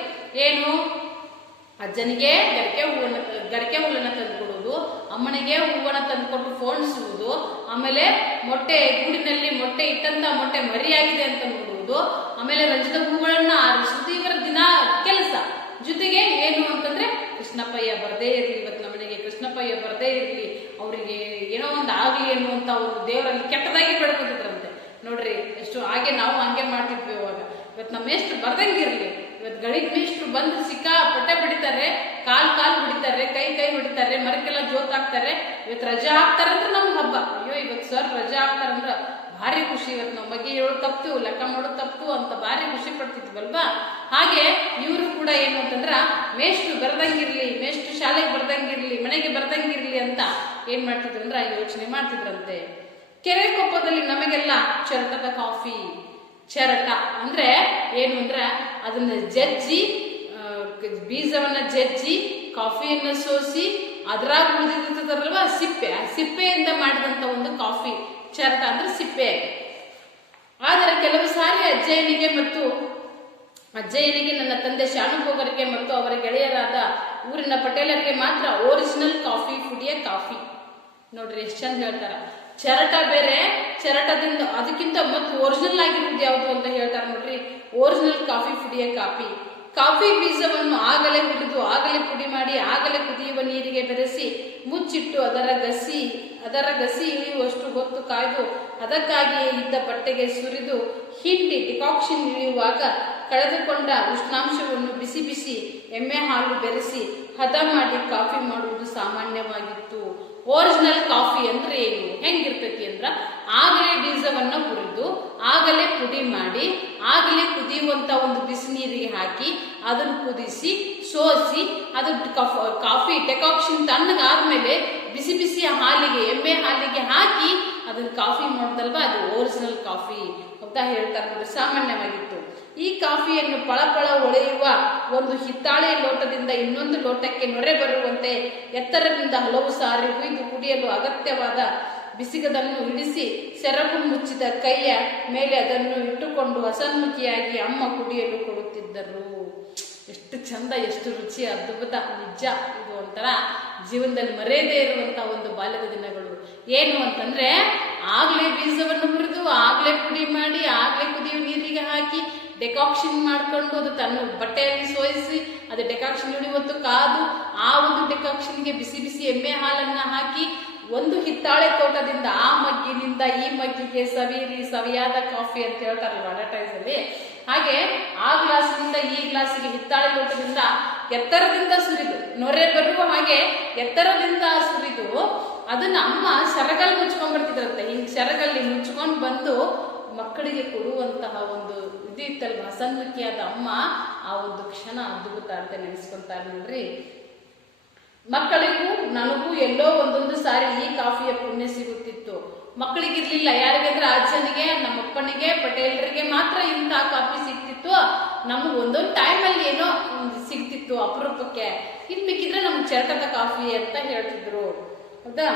ಏನು, ಅಜ್ಜನಿಗೆ ಗರಿಕೆ ಹುಲ್ಲನ್ನ ತಂದುಕೊಡುವುದು, ಅಮ್ಮನಿಗೆ ಹೂವನ್ನ ತಂದುಕೊಟ್ಟು ಪೋಣಿಸುವುದು, ಆಮೇಲೆ ಗೂಡಿನಲ್ಲಿ ಮೊಟ್ಟೆ ಇಟ್ಟಂತ ಮೊಟ್ಟೆ ಮರಿಯಾಗಿದೆ ಅಂತ ನೋಡುವುದು, ಆಮೇಲೆ ರಂಜದ ಹೂಗಳನ್ನ ಆರಿಸುವುದು ಇವರ ದಿನ ಕೆಲಸ. ಜೊತೆಗೆ ಏನು ಅಂತಂದ್ರೆ ಕೃಷ್ಣಪ್ಪಯ್ಯ ಬರದೇ ಇರ್ಲಿ, ಇವತ್ತು ನಮ್ಮನೆಗೆ ಕೃಷ್ಣಪ್ಪಯ್ಯ ಬರದೇ ಇರ್ಲಿ, ಅವರಿಗೆ ಏನೋ ಒಂದು ಆಗ್ಲಿ ಅನ್ನುವಂತ ಒಂದು ದೇವರಲ್ಲಿ ಕೆಟ್ಟದಾಗಿ ಬೆಳ್ಕೊತಿದ್ರಂತೆ. ನೋಡ್ರಿ ಎಷ್ಟು ಹಾಗೆ ನಾವು ಹಂಗೆ ಮಾಡ್ತಿದ್ವಿ ಅವಾಗ. ಇವತ್ತು ನಮ್ಮ ಮೇಷ್ಟ್ರು ಬರ್ದಂಗಿರ್ಲಿ, ಇವತ್ತು ಗಳಿಗೆ ಮೇಷ್ಟ್ರು ಬಂದು ಸಿಕ್ಕಾಪಟ್ಟೆ ಬಿಡಿತಾರೆ, ಕಾಲ್ ಬಿಡಿತಾರೆ, ಕೈ ಹೊಡಿತಾರೆ, ಮರಕ್ಕೆಲ್ಲ ಜೋತಾಕ್ತಾರೆ. ಇವತ್ತು ರಜಾ ಹಾಕ್ತಾರಂದ್ರೆ ನಮ್ಗೆ ಹಬ್ಬ. ಅಯ್ಯೋ ಇವತ್ತು ಸರ್ ರಜಾ ಹಾಕ್ತಾರಂದ್ರ ಭಾರಿ ಖುಷಿ, ಇವತ್ತು ನಮ್ಮ ಬಗ್ಗೆ ಹೇಳೋದು ತಪ್ಪು, ಲೆಕ್ಕ ಮಾಡೋದು ತಪ್ಪು ಅಂತ ಭಾರಿ ಖುಷಿ ಪಡ್ತಿದ್ವಲ್ವಾ. ಹಾಗೆ ಇವರು ಕೂಡ ಏನು ಅಂತಂದ್ರ ಮೇಷ್ಟ್ರು ಬರ್ದಂಗಿರ್ಲಿ, ಮೇಷ್ಟ್ರು ಶಾಲೆಗೆ ಬರ್ದಂಗಿರ್ಲಿ, ಮನೆಗೆ ಬರ್ದಂಗಿರ್ಲಿ ಅಂತ ಏನ್ ಮಾಡ್ತಿದ್ರು ಅಂದ್ರ ಯೋಚನೆ ಮಾಡ್ತಿದ್ರಂತೆ. ಕೆರೆ ಕೊಪ್ಪದಲ್ಲಿ ನಮಗೆಲ್ಲ ಚರಟದ ಕಾಫಿ, ಚರಟ ಅಂದ್ರೆ ಏನು ಅಂದ್ರೆ ಅದನ್ನ ಜಜ್ಜಿ, ಬೀಜವನ್ನ ಜಜ್ಜಿ ಕಾಫಿಯನ್ನ ಸೋಸಿ ಅದ್ರಾಗ ಉಳಿದಿರ್ತದಲ್ವಾ ಸಿಪ್ಪೆ, ಆ ಸಿಪ್ಪೆಯಿಂದ ಮಾಡಿದಂತ ಒಂದು ಕಾಫಿ ಚರಟ ಅಂದ್ರೆ ಸಿಪ್ಪೆ. ಆದರೆ ಕೆಲವು ಸಾರಿ ಅಜ್ಜಯ್ಯನಿಗೆ ನನ್ನ ತಂದೆ ಶಾನುಭೋಗರಿಗೆ ಮತ್ತು ಅವರ ಗೆಳೆಯರಾದ ಊರಿನ ಪಟೇಲರಿಗೆ ಮಾತ್ರ ಒರಿಜಿನಲ್ ಕಾಫಿ ಪುಡಿಯ ಕಾಫಿ. ನೋಡ್ರಿ ಎಷ್ಟು ಚಂದ ಹೇಳ್ತಾರ. ಚರಟ ಬೇರೆ, ಚರಟದಿಂದ ಅದಕ್ಕಿಂತ ಮತ್ತು ಇರುವಂತದ್ದು ಒರಿಜಿನಲ್ ಆಗಿರುವುದು ಯಾವುದು ಅಂತ ಹೇಳ್ತಾರೆ ನೋಡ್ರಿ. ಒರಿಜಿನಲ್ ಕಾಫಿ ಪುಡಿಯ ಕಾಫಿ ಬೀಜವನ್ನು ಆಗಲೇ ಹುರಿದು ಆಗಲೇ ಪುಡಿ ಮಾಡಿ ಆಗಲೇ ಕುದಿಯುವ ನೀರಿಗೆ ಬೆರೆಸಿ ಮುಚ್ಚಿಟ್ಟು ಅದರ ಗಸಿ ಇಳಿಯುವಷ್ಟು ಹೊತ್ತು ಕಾಯ್ದು ಅದಕ್ಕಾಗಿಯೇ ಇದ್ದ ಬಟ್ಟೆಗೆ ಸುರಿದು ಹಿಂಡಿ ಡಿಕಾಕ್ಷನ್ ಇಳಿಯುವಾಗ ಕಳೆದುಕೊಂಡ ಉಷ್ಣಾಂಶವನ್ನು ಬಿಸಿ ಬಿಸಿ ಎಮ್ಮೆ ಹಾಲು ಬೆರೆಸಿ ಹದ ಮಾಡಿ ಕಾಫಿ ಮಾಡುವುದು ಸಾಮಾನ್ಯವಾಗಿತ್ತು. ಒರಿಜಿನಲ್ ಕಾಫಿ ಅಂದ್ರೆ ಏನು, ಹೆಂಗಿರ್ತೈತಿ ಅಂದ್ರ ಆಗಲೇ ಬೀಜವನ್ನ ಹುರಿದು ಆಗಲೇ ಪುಡಿ ಮಾಡಿ ಆಗಲೇ ಕುದಿಯುವಂತ ಒಂದು ಬಿಸಿ ನೀರಿಗೆ ಹಾಕಿ ಅದನ್ನು ಕುದಿಸಿ ಸೋಸಿ ಅದು ಕಾಫಿ ಡೆಕಾಕ್ಷನ್ ತಣ್ಣಗಾದ್ಮೇಲೆ ಬಿಸಿ ಬಿಸಿ ಹಾಲಿಗೆ ಎಮ್ಮೆ ಹಾಲಿಗೆ ಹಾಕಿ ಅದನ್ನ ಕಾಫಿ ಮಾಡೋದಲ್ವಾ, ಅದು ಒರಿಜಿನಲ್ ಕಾಫಿ ಅಂತ ಹೇಳ್ತಾರೆ ನೋಡಿ. ಸಾಮಾನ್ಯವಾಗಿತ್ತು. ಈ ಕಾಫಿಯನ್ನು ಪಳಪಳ ಹೊಳೆಯುವ ಒಂದು ಹಿತ್ತಾಳೆಯ ಲೋಟದಿಂದ ಇನ್ನೊಂದು ಲೋಟಕ್ಕೆ ನೊರೆ ಬರುವಂತೆ ಎತ್ತರದಿಂದ ಹಲವು ಸಾರಿ ಹುಯ್ದು ಕುಡಿಯಲು ಅಗತ್ಯವಾದ ಬಿಸಿಗದನ್ನು ಇಳಿಸಿ ಸೆರಗು ಮುಚ್ಚಿದ ಕೈಯ ಮೇಲೆ ಅದನ್ನು ಇಟ್ಟುಕೊಂಡು ಹಸನ್ಮುಖಿಯಾಗಿ ಅಮ್ಮ ಕುಡಿಯಲು ಕೊಡುತ್ತಿದ್ದರು. ಎಷ್ಟು ಚಂದ, ಎಷ್ಟು ರುಚಿ, ಅದ್ಭುತ, ನಿಜ. ಇದು ಒಂಥರ ಜೀವನದಲ್ಲಿ ಮರೆಯದೇ ಇರುವಂತಹ ಒಂದು ಬಾಲ್ಯದ ದಿನಗಳು. ಏನು ಅಂತಂದ್ರೆ ಆಗ್ಲೇ ಬೀಜವನ್ನು ಹುರಿದು ಆಗ್ಲೇ ಪುಡಿ ಮಾಡಿ ಆಗ್ಲೇ ಕುದಿಯುವ ನೀರಿಗೆ ಹಾಕಿ ಡೆಕಾಕ್ಷನ್ ಮಾಡ್ಕೊಂಡು ಅದು ತನ್ನ ಬಟ್ಟೆಯಲ್ಲಿ ಸೋಯಿಸಿ ಅದು ಡೆಕಾಕ್ಷನ್ ಹಿಡಿಯುವತ್ತು ಕಾದು ಆ ಒಂದು ಡೆಕಾಕ್ಷನ್ಗೆ ಬಿಸಿ ಬಿಸಿ ಎಮ್ಮೆ ಹಾಲನ್ನ ಹಾಕಿ ಒಂದು ಹಿತ್ತಾಳೆ ತೋಟದಿಂದ ಆ ಮಗ್ಗಿನಿಂದ ಈ ಮಗ್ಗಿಗೆ ಸವಿಯಾದ ಕಾಫಿ ಅಂತ ಹೇಳ್ತಾರಲ್ವ ಅಡ್ವರ್ಟೈಸ್ ಅಲ್ಲಿ, ಹಾಗೆ ಆ ಗ್ಲಾಸ್ನಿಂದ ಈ ಗ್ಲಾಸಿಗೆ ಹಿತ್ತಾಳೆ ಲೋಟದಿಂದ ಎತ್ತರದಿಂದ ಸುರಿದು ನೊರೆ ಬರುವ ಹಾಗೆ ಎತ್ತರದಿಂದ ಸುರಿದು ಅದನ್ನ ಅಮ್ಮ ಸೆರಗಲ್ಲಿ ಮುಚ್ಕೊಂಡ್ ಬರ್ತಿದ್ರಂತೆ. ಹಿಂಗ್ ಸೆರಗಲ್ಲಿ ಮುಚ್ಕೊಂಡು ಬಂದು ಮಕ್ಕಳಿಗೆ ಕೊಡುವಂತಹ ಒಂದು ಇದು ಇತ್ತಲ್ವ, ಹಸನ್ಮುಖಿಯಾದ ಅಮ್ಮ. ಆ ಒಂದು ಕ್ಷಣ ಅದ್ಭುತ ಅಂತ ನೆನೆಸ್ಕೊಂತಾರೆ ನೋಡ್ರಿ. ಮಕ್ಕಳಿಗೂ ನನಗೂ ಎಲ್ಲೋ ಒಂದೊಂದು ಸಾರಿ ಈ ಕಾಫಿಯ ಪುಣ್ಯ ಸಿಗುತ್ತಿತ್ತು. ಮಕ್ಕಳಿಗಿರ್ಲಿಲ್ಲ, ಯಾರಿಗಂದ್ರೆ ಅಜ್ಜನಿಗೆ, ನಮ್ಮಪ್ಪನಿಗೆ, ಪಟೇಲರಿಗೆ ಮಾತ್ರ ಇಂತಹ ಕಾಫಿ ಸಿಗ್ತಿತ್ತು. ನಮ್ಗೆ ಒಂದೊಂದು ಟೈಮಲ್ಲಿ ಏನೋ ಸಿಗ್ತಿತ್ತು ಅಪರೂಪಕ್ಕೆ. ಇನ್ ಮಿಕ್ಕಿದ್ರೆ ನಮ್ಗೆ ಚರಟದ ಕಾಫಿ ಅಂತ ಹೇಳ್ತಿದ್ರು, ಹೌದಾ.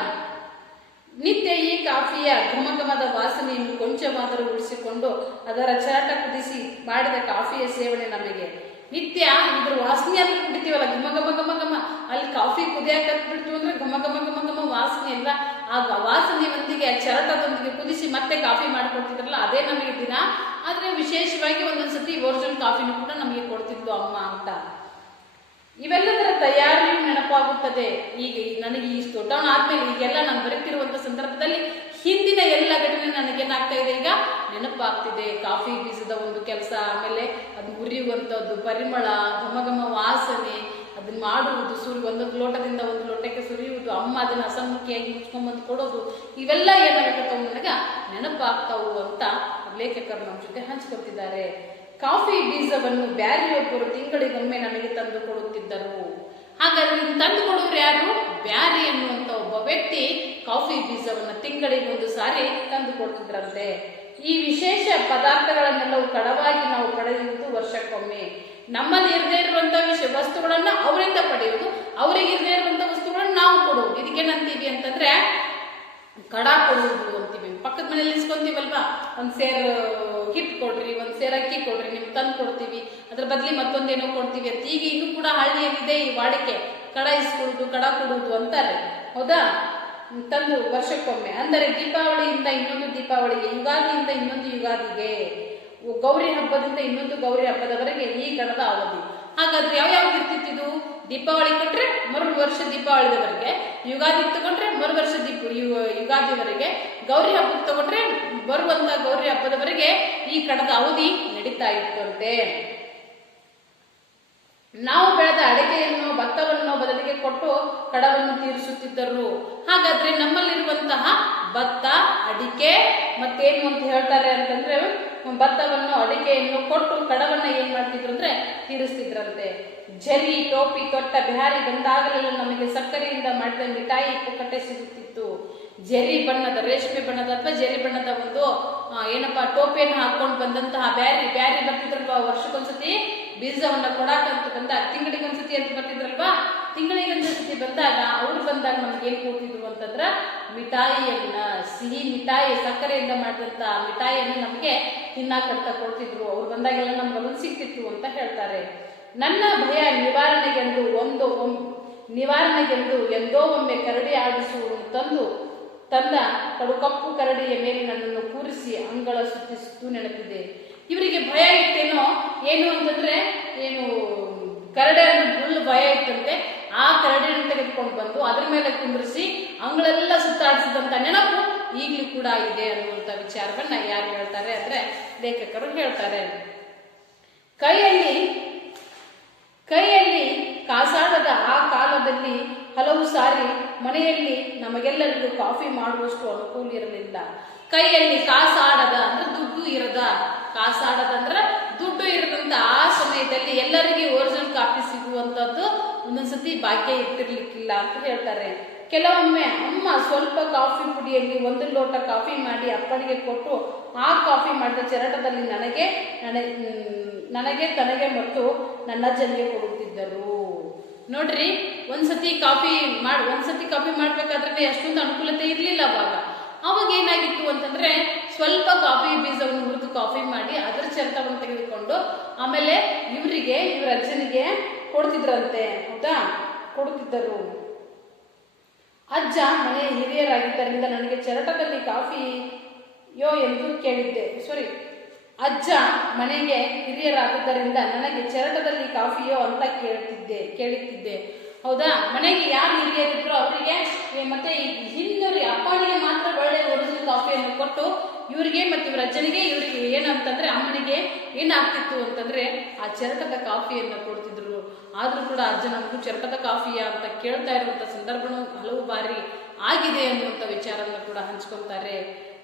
ನಿತ್ಯ ಈ ಕಾಫಿಯ ಘಮಘಮದ ವಾಸನೆಯನ್ನು ಕೊಂಚವಾದರೂ ಉಳಿಸಿಕೊಂಡು ಅದರ ಚರಟ ಕುದಿಸಿ ಮಾಡಿದ ಕಾಫಿಯ ಸೇವನೆ ನಮಗೆ ನಿತ್ಯ. ಇದ್ರ ವಾಸನೆ ಅಲ್ಲಿ ಕುಡಿತೀವಲ್ಲ, ಘಮ ಘಮ ಘಮ ಘಮ, ಅಲ್ಲಿ ಕಾಫಿ ಕುದಿಯಾಕತ್ಬಿಡ್ತು ಅಂದ್ರೆ ಘಮ ಘಮ ಘಮ ಘಮ ವಾಸನೆ ಎಲ್ಲ. ಆ ವಾಸನೆಯೊಂದಿಗೆ ಆ ಚರಟದೊಂದಿಗೆ ಕುದಿಸಿ ಮತ್ತೆ ಕಾಫಿ ಮಾಡಿಕೊಡ್ತಿದ್ರಲ್ಲ, ಅದೇ ನಮಗೆ ದಿನ. ಆದ್ರೆ ವಿಶೇಷವಾಗಿ ಒಂದೊಂದ್ಸತಿ ಒರಿಜಿನಲ್ ಕಾಫಿನೂ ಕೂಡ ನಮಗೆ ಕೊಡ್ತಿದ್ಲು ಅಮ್ಮ ಅಂತ. ಇವೆಲ್ಲದರ ತಯಾರಿಯು ನೆನಪಾಗುತ್ತದೆ. ಈಗ ನನಗೆ ಈ ದೊಡ್ಡವನ ಆದ್ಮೇಲೆ ಈಗೆಲ್ಲ ನಾನು ಬರೀತಿರುವಂತ ಸಂದರ್ಭದಲ್ಲಿ ಹಿಂದಿನ ಎಲ್ಲ ಘಟನೆ ನನಗೇನಾಗ್ತಾ ಇದೆ, ಈಗ ನೆನಪಾಗ್ತಿದೆ. ಕಾಫಿ ಬೀಜದ ಒಂದು ಕೆಲಸ, ಆಮೇಲೆ ಅದು ಉರಿಯುವಂಥದ್ದು ಪರಿಮಳ, ಘಮ ಘಮ ವಾಸನೆ, ಅದನ್ನ ಮಾಡುವುದು, ಒಂದೊಂದು ಲೋಟದಿಂದ ಒಂದು ಲೋಟಕ್ಕೆ ಸುರಿಯುವುದು, ಅಮ್ಮ ಅದನ್ನ ಹಸನ್ಮುಖಿಯಾಗಿ ಮುಚ್ಕೊಂಡ್ಬಂದು ಕೊಡೋದು, ಇವೆಲ್ಲ ಏನಾಗತ್ತವು ನನಗ ನೆನಪಾಗ್ತಾವು ಅಂತ ಲೇಖಕರು ನಮ್ಮ ಜೊತೆ ಹಂಚ್ಕೊತಿದ್ದಾರೆ. ಕಾಫಿ ಬೀಜವನ್ನು ಬ್ಯಾರಿಯೊಬ್ಬರು ತಿಂಗಳಿಗೊಮ್ಮೆ ನಮಗೆ ತಂದು ಕೊಡುತ್ತಿದ್ದರು. ಹಾಗಾದ್ರೆ ತಂದು ಕೊಡೋರು ಯಾರು? ಬ್ಯಾರಿ ಎನ್ನುವಂತ ಒಬ್ಬ ವ್ಯಕ್ತಿ ಕಾಫಿ ಬೀಜವನ್ನು ತಿಂಗಳಿಗೊಂದು ಸಾರಿ ತಂದು ಕೊಡ್ತಿದ್ರಂತೆ. ಈ ವಿಶೇಷ ಪದಾರ್ಥಗಳನ್ನೆಲ್ಲವೂ ತಡವಾಗಿ ನಾವು ಪಡೆಯುವುದು ವರ್ಷಕ್ಕೊಮ್ಮೆ. ನಮ್ಮಲ್ಲಿ ಇರದೇ ಇರುವಂತಹ ವಸ್ತುಗಳನ್ನ ಅವರಿಂದ ಪಡೆಯುವುದು, ಅವರಿಗೆ ಇರದೇ ಇರುವಂತಹ ವಸ್ತುಗಳನ್ನ ನಾವು ಕೊಡುವುದು. ಇದಕ್ಕೇನಂತೀವಿ ಅಂತಂದ್ರೆ ಕಡ ಕೊಡುವುದು ಅಂತೀವಿ. ಪಕ್ಕದ ಮನೇಲಿ ಇಸ್ಕೊಂತೀವಲ್ವಾ, ಒಂದ್ ಸೇರ್ ಹಿಟ್ಟು ಕೊಡ್ರಿ, ಒಂದ್ ಸೇರ್ ಅಕ್ಕಿ ಕೊಡ್ರಿ, ನಿಮ್ಗೆ ತಂದು ಕೊಡ್ತೀವಿ, ಅದ್ರ ಬದ್ಲಿ ಮತ್ತೊಂದೇನೋ ಕೊಡ್ತೀವಿ ಅಂತ. ಈಗ ಇನ್ನೂ ಕೂಡ ಹಳ್ಳಿಯಲ್ಲಿದೆ ಈ ವಾಡಿಕೆ, ಕಡ ಇಸ್ಕೊಡುದು, ಕಡ ಕೊಡುವುದು ಅಂತಾರೆ, ಹೌದಾ. ತಂದು ವರ್ಷಕ್ಕೊಮ್ಮೆ, ಅಂದರೆ ದೀಪಾವಳಿಯಿಂದ ಇನ್ನೊಂದು ದೀಪಾವಳಿಗೆ, ಯುಗಾದಿಯಿಂದ ಇನ್ನೊಂದು ಯುಗಾದಿಗೆ, ಗೌರಿ ಹಬ್ಬದಿಂದ ಇನ್ನೊಂದು ಗೌರಿ ಹಬ್ಬದವರೆಗೆ ಈ ಕಡದ ಅವಧಿ. ಹಾಗಾದ್ರೆ ಯಾವ್ಯಾವ್ದು ಇರ್ತಿತ್ತು? ದೀಪಾವಳಿ ಕೊಟ್ರೆ ಮರು ವರ್ಷ ದೀಪಾವಳಿವರೆಗೆ, ಯುಗಾದಿ ತಗೊಂಡ್ರೆ ಮರು ವರ್ಷ ಯುಗಾದಿವರೆಗೆ, ಗೌರಿ ಹಬ್ಬ ತಗೊಂಡ್ರೆ ಬರುವಂತ ಗೌರಿ ಹಬ್ಬದವರೆಗೆ ಈ ಕಡದ ಅವಧಿ ನಡೀತಾ ಇತ್ತಂತೆ. ನಾವು ಬೆಳೆದ ಅಡಿಕೆಯನ್ನು ಭತ್ತವನ್ನು ಬದಲಿಗೆ ಕೊಟ್ಟು ಕಡವನ್ನು ತೀರಿಸುತ್ತಿದ್ದರು. ಹಾಗಾದ್ರೆ ನಮ್ಮಲ್ಲಿರುವಂತಹ ಭತ್ತ, ಅಡಿಕೆ ಮತ್ತೇನು ಅಂತ ಹೇಳ್ತಾರೆ ಅಂತಂದ್ರೆ, ಭತ್ತವನ್ನು ಅಡಿಕೆಯನ್ನು ಕೊಟ್ಟು ಕಡವನ್ನ ಏನ್ ಮಾಡ್ತಿದ್ರು ಅಂದ್ರೆ ತೀರಿಸ್ತಿದ್ರಂತೆ. ಜರಿ ಟೋಪಿ ತೊಟ್ಟ ಬಿಹಾರಿ ಬಂದಾಗಲೆಲ್ಲ ನಮಗೆ ಸಕ್ಕರೆಯಿಂದ ಮಾಡಿದ ಮಿಠಾಯಿ ಪುಕ್ಕಟೆ ಸಿಗುತ್ತಿತ್ತು. ಜರಿ ಬಣ್ಣದ, ರೇಷ್ಮೆ ಬಣ್ಣದ ಅಥವಾ ಜರಿ ಬಣ್ಣದ ಒಂದು ಟೋಪಿಯನ್ನು ಹಾಕೊಂಡು ಬಂದಂತಹ ಬ್ಯಾರಿ ಬರ್ತಿದ್ರಲ್ವಾ, ವರ್ಷಕ್ಕೊಂದ್ಸತಿ ಬೀಜವನ್ನ ಕೊಡಾಕಂತ ಬಂದಾಗ, ತಿಂಗಳಿಗೊಂದ್ಸತಿ ಅಂತ ಬರ್ತಿದ್ರಲ್ವಾ, ತಿಂಗಳಿಗೊಂದ್ಸತಿ ಬಂದಾಗ ಅವ್ರು ಬಂದಾಗ ನಮ್ಗೆ ಏನ್ ಕೊಡ್ತಿದ್ರು ಅಂತಂದ್ರ ಮಿಠಾಯಿಯನ್ನ, ಸಿಹಿ ಮಿಠಾಯಿ, ಸಕ್ಕರೆಯಿಂದ ಮಾಡಿದಂತ ಮಿಠಾಯಿಯನ್ನು ನಮ್ಗೆ ತಿನ್ನಾಕಂತ ಕೊಡ್ತಿದ್ರು. ಅವ್ರು ಬಂದಾಗೆಲ್ಲ ನಮ್ಗೆ ಅದೊಂದು ಸಿಕ್ತಿತ್ತು ಅಂತ ಹೇಳ್ತಾರೆ. ನನ್ನ ಭಯ ನಿವಾರಣೆಗೆಂದು ಎಂದೋ ಒಮ್ಮೆ ಕರಡಿ ಆಡಿಸುವುದನ್ನು ತಂದು ತಂದ ಕಡು ಕರಡಿಯ ಮೇಲೆ ನನ್ನನ್ನು ಕೂರಿಸಿ ಅಂಗಳ ಸುತ್ತು ನೆನಪಿದೆ. ಇವರಿಗೆ ಭಯ ಇತ್ತೇನೋ, ಏನು ಅಂತಂದ್ರೆ ಏನು ಕರಡಿ ಅಂದ್ರೆ ಫುಲ್ ಭಯ ಇತ್ತಂತೆ. ಆ ಕರಡಿಯನ್ನು ತೆಗೆದುಕೊಂಡು ಬಂದು ಅದ್ರ ಮೇಲೆ ಕುಂದ್ರಿಸಿ ಅಂಗಳೆಲ್ಲ ಸುತ್ತಾಡಿಸಿದಂತ ನೆನಪು ಈಗಲೂ ಕೂಡ ಇದೆ ಅನ್ನುವಂಥ ವಿಚಾರವನ್ನ ಯಾರು ಹೇಳ್ತಾರೆ ಅಂದ್ರೆ ಲೇಖಕರು ಹೇಳ್ತಾರೆ. ಕೈಯಲ್ಲಿ ಕಾಸಾಡದ ಆ ಕಾಲದಲ್ಲಿ ಹಲವು ಸಾರಿ ಮನೆಯಲ್ಲಿ ನಮಗೆಲ್ಲರಿಗೂ ಕಾಫಿ ಮಾಡುವಷ್ಟು ಅನುಕೂಲ ಇರಲಿಲ್ಲ. ಕೈಯಲ್ಲಿ ಕಾಸಾಡದ ಅಂದ್ರೆ ದುಡ್ಡು ಇರದ, ಕಾಸಾಡದ ಅಂದ್ರೆ ದುಡ್ಡು ಇರದಂತ ಆ ಸಮಯದಲ್ಲಿ ಎಲ್ಲರಿಗೆ ಒರಿಜಿನಲ್ ಕಾಫಿ ಸಿಗುವಂತದ್ದು ಒಂದೊಂದ್ಸತಿ ಭಾಗ್ಯ ಇರ್ತಿರ್ಲಿಕ್ಕಿಲ್ಲ ಅಂತ ಹೇಳ್ತಾರೆ. ಕೆಲವೊಮ್ಮೆ ಅಮ್ಮ ಸ್ವಲ್ಪ ಕಾಫಿ ಪುಡಿಯಲ್ಲಿ 1 ಲೋಟ ಕಾಫಿ ಮಾಡಿ ಅಪ್ಪನಿಗೆ ಕೊಟ್ಟು ಆ ಕಾಫಿ ಮಾಡಿದ ಚೆರಟದಲ್ಲಿ ನನಗೆ ತನಗೆ ಮತ್ತು ನನ್ನ ಅಜ್ಜನಿಗೆ ಕೊಡುತ್ತಿದ್ದರು. ನೋಡ್ರಿ, ಒಂದ್ಸತಿ ಕಾಫಿ ಮಾಡ್ಬೇಕಾದ್ರೆ ಅಷ್ಟೊಂದು ಅನುಕೂಲತೆ ಇರ್ಲಿಲ್ಲ ಅವಾಗ ಏನಾಗಿತ್ತು ಅಂತಂದ್ರೆ ಸ್ವಲ್ಪ ಕಾಫಿ ಬೀಜವನ್ನು ಹುರಿದು ಕಾಫಿ ಮಾಡಿ ಅದರ ಚೆರಟವನ್ನು ತೆಗೆದುಕೊಂಡು ಆಮೇಲೆ ಇವ್ರ ಅಜ್ಜನಿಗೆ ಕೊಡ್ತಿದ್ರಂತೆ. ಹೌದಾ, ಕೊಡುತ್ತಿದ್ದರು. ಅಜ್ಜ ಮನೆಯ ಹಿರಿಯರಾಗಿದ್ದರಿಂದ ನನಗೆ ಚೆರಟದಲ್ಲಿ ಕಾಫಿಯೋ ಎಂದು ಕೇಳಿದ್ದೆ. ಅಜ್ಜ ಮನೆಗೆ ಹಿರಿಯರಾಗಿದ್ದರಿಂದ ನನಗೆ ಚೆರಟದಲ್ಲಿ ಕಾಫಿಯೋ ಅಂತ ಕೇಳುತ್ತಿದ್ದೆ. ಹೌದಾ, ಮನೆಗೆ ಯಾರು ಹಿರಿಯರಿದ್ರು ಅವರಿಗೆ ಮತ್ತೆ ಹಿಂದೂರಿ ಅಪ್ಪನಿಗೆ ಮಾತ್ರ ಒಳ್ಳೆ ಒರಿಜಿನಲ್ ಕಾಫಿಯನ್ನು ಕೊಟ್ಟು ಇವರಿಗೆ ಮತ್ತೆ ಇವ್ರ ಅಜ್ಜನಿಗೆ ಇವರಿಗೆ ಏನಂತಂದ್ರೆ ಅಮ್ಮನಿಗೆ ಏನಾಗ್ತಿತ್ತು ಅಂತಂದ್ರೆ ಆ ಚೆರಟದ ಕಾಫಿಯನ್ನು ಕೊಡ್ತಿದ್ರು. ಆದ್ರೂ ಕೂಡ ಅಜ್ಜ ನಮಗೂ ಚೆರಟದ ಕಾಫಿಯ ಅಂತ ಕೇಳ್ತಾ ಇರುವಂತ ಸಂದರ್ಭನೂ ಹಲವು ಬಾರಿ ಆಗಿದೆ ಅನ್ನುವಂಥ ವಿಚಾರವನ್ನು ಕೂಡ ಹಂಚ್ಕೊಳ್ತಾರೆ.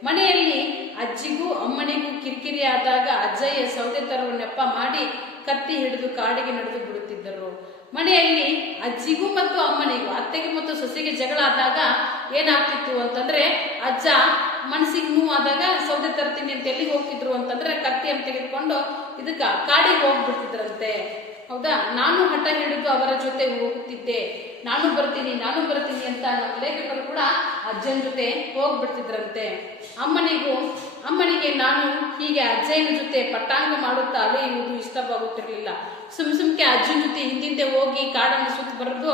ಮನೆಯಲ್ಲಿ ಅಜ್ಜಿಗೂ ಅಮ್ಮನಿಗೂ ಕಿರಿಕಿರಿ ಆದಾಗ ಅಜ್ಜಯ್ಯ ಸೌದೆ ತರುವ ನೆಪ ಮಾಡಿ ಕತ್ತಿ ಹಿಡಿದು ಕಾಡಿಗೆ ನಡೆದು ಬಿಡುತ್ತಿದ್ದರು. ಮನೆಯಲ್ಲಿ ಅಜ್ಜಿಗೂ ಮತ್ತು ಅಮ್ಮನಿಗೂ, ಅತ್ತೆಗೆ ಮತ್ತು ಸೊಸೆಗೆ ಜಗಳ ಆದಾಗ ಏನಾಗ್ತಿತ್ತು ಅಂತಂದ್ರೆ ಅಜ್ಜ ಮನಸ್ಸಿಗೆ ನೋವಾದಾಗ ಸೌದೆ ತರ್ತೀನಿ ಅಂತ ಎಲ್ಲಿಗೆ ಹೋಗ್ತಿದ್ರು ಅಂತಂದ್ರೆ ಕತ್ತಿಯನ್ನು ತೆಗೆದುಕೊಂಡು ಇದಕ್ಕ ಕಾಡಿಗೆ ಹೋಗ್ಬಿಡ್ತಿದ್ರಂತೆ. ಹೌದಾ, ನಾನು ಹಠ ಹಿಡಿದು ಅವರ ಜೊತೆ ಹೋಗುತ್ತಿದ್ದೆ. ನಾನು ಬರ್ತೀನಿ ಅಂತ ನಮ್ಮ ಲೇಖಕರು ಕೂಡ ಅಜ್ಜನ ಜೊತೆ ಹೋಗ್ಬಿಡ್ತಿದ್ರಂತೆ. ಅಮ್ಮನಿಗೆ ನಾನು ಹೀಗೆ ಅಜ್ಜನ ಜೊತೆ ಪಟ್ಟಾಂಗ ಮಾಡುತ್ತಾ ಅಲೆಯುವುದು ಇಷ್ಟವಾಗುತ್ತಿರಲಿಲ್ಲ. ಸುಮ್ಕೆ ಅಜ್ಜನ ಜೊತೆ ಹಿಂದಿಂದೆ ಹೋಗಿ ಕಾಡನ್ನು ಸುತ್ತ ಬರೋದು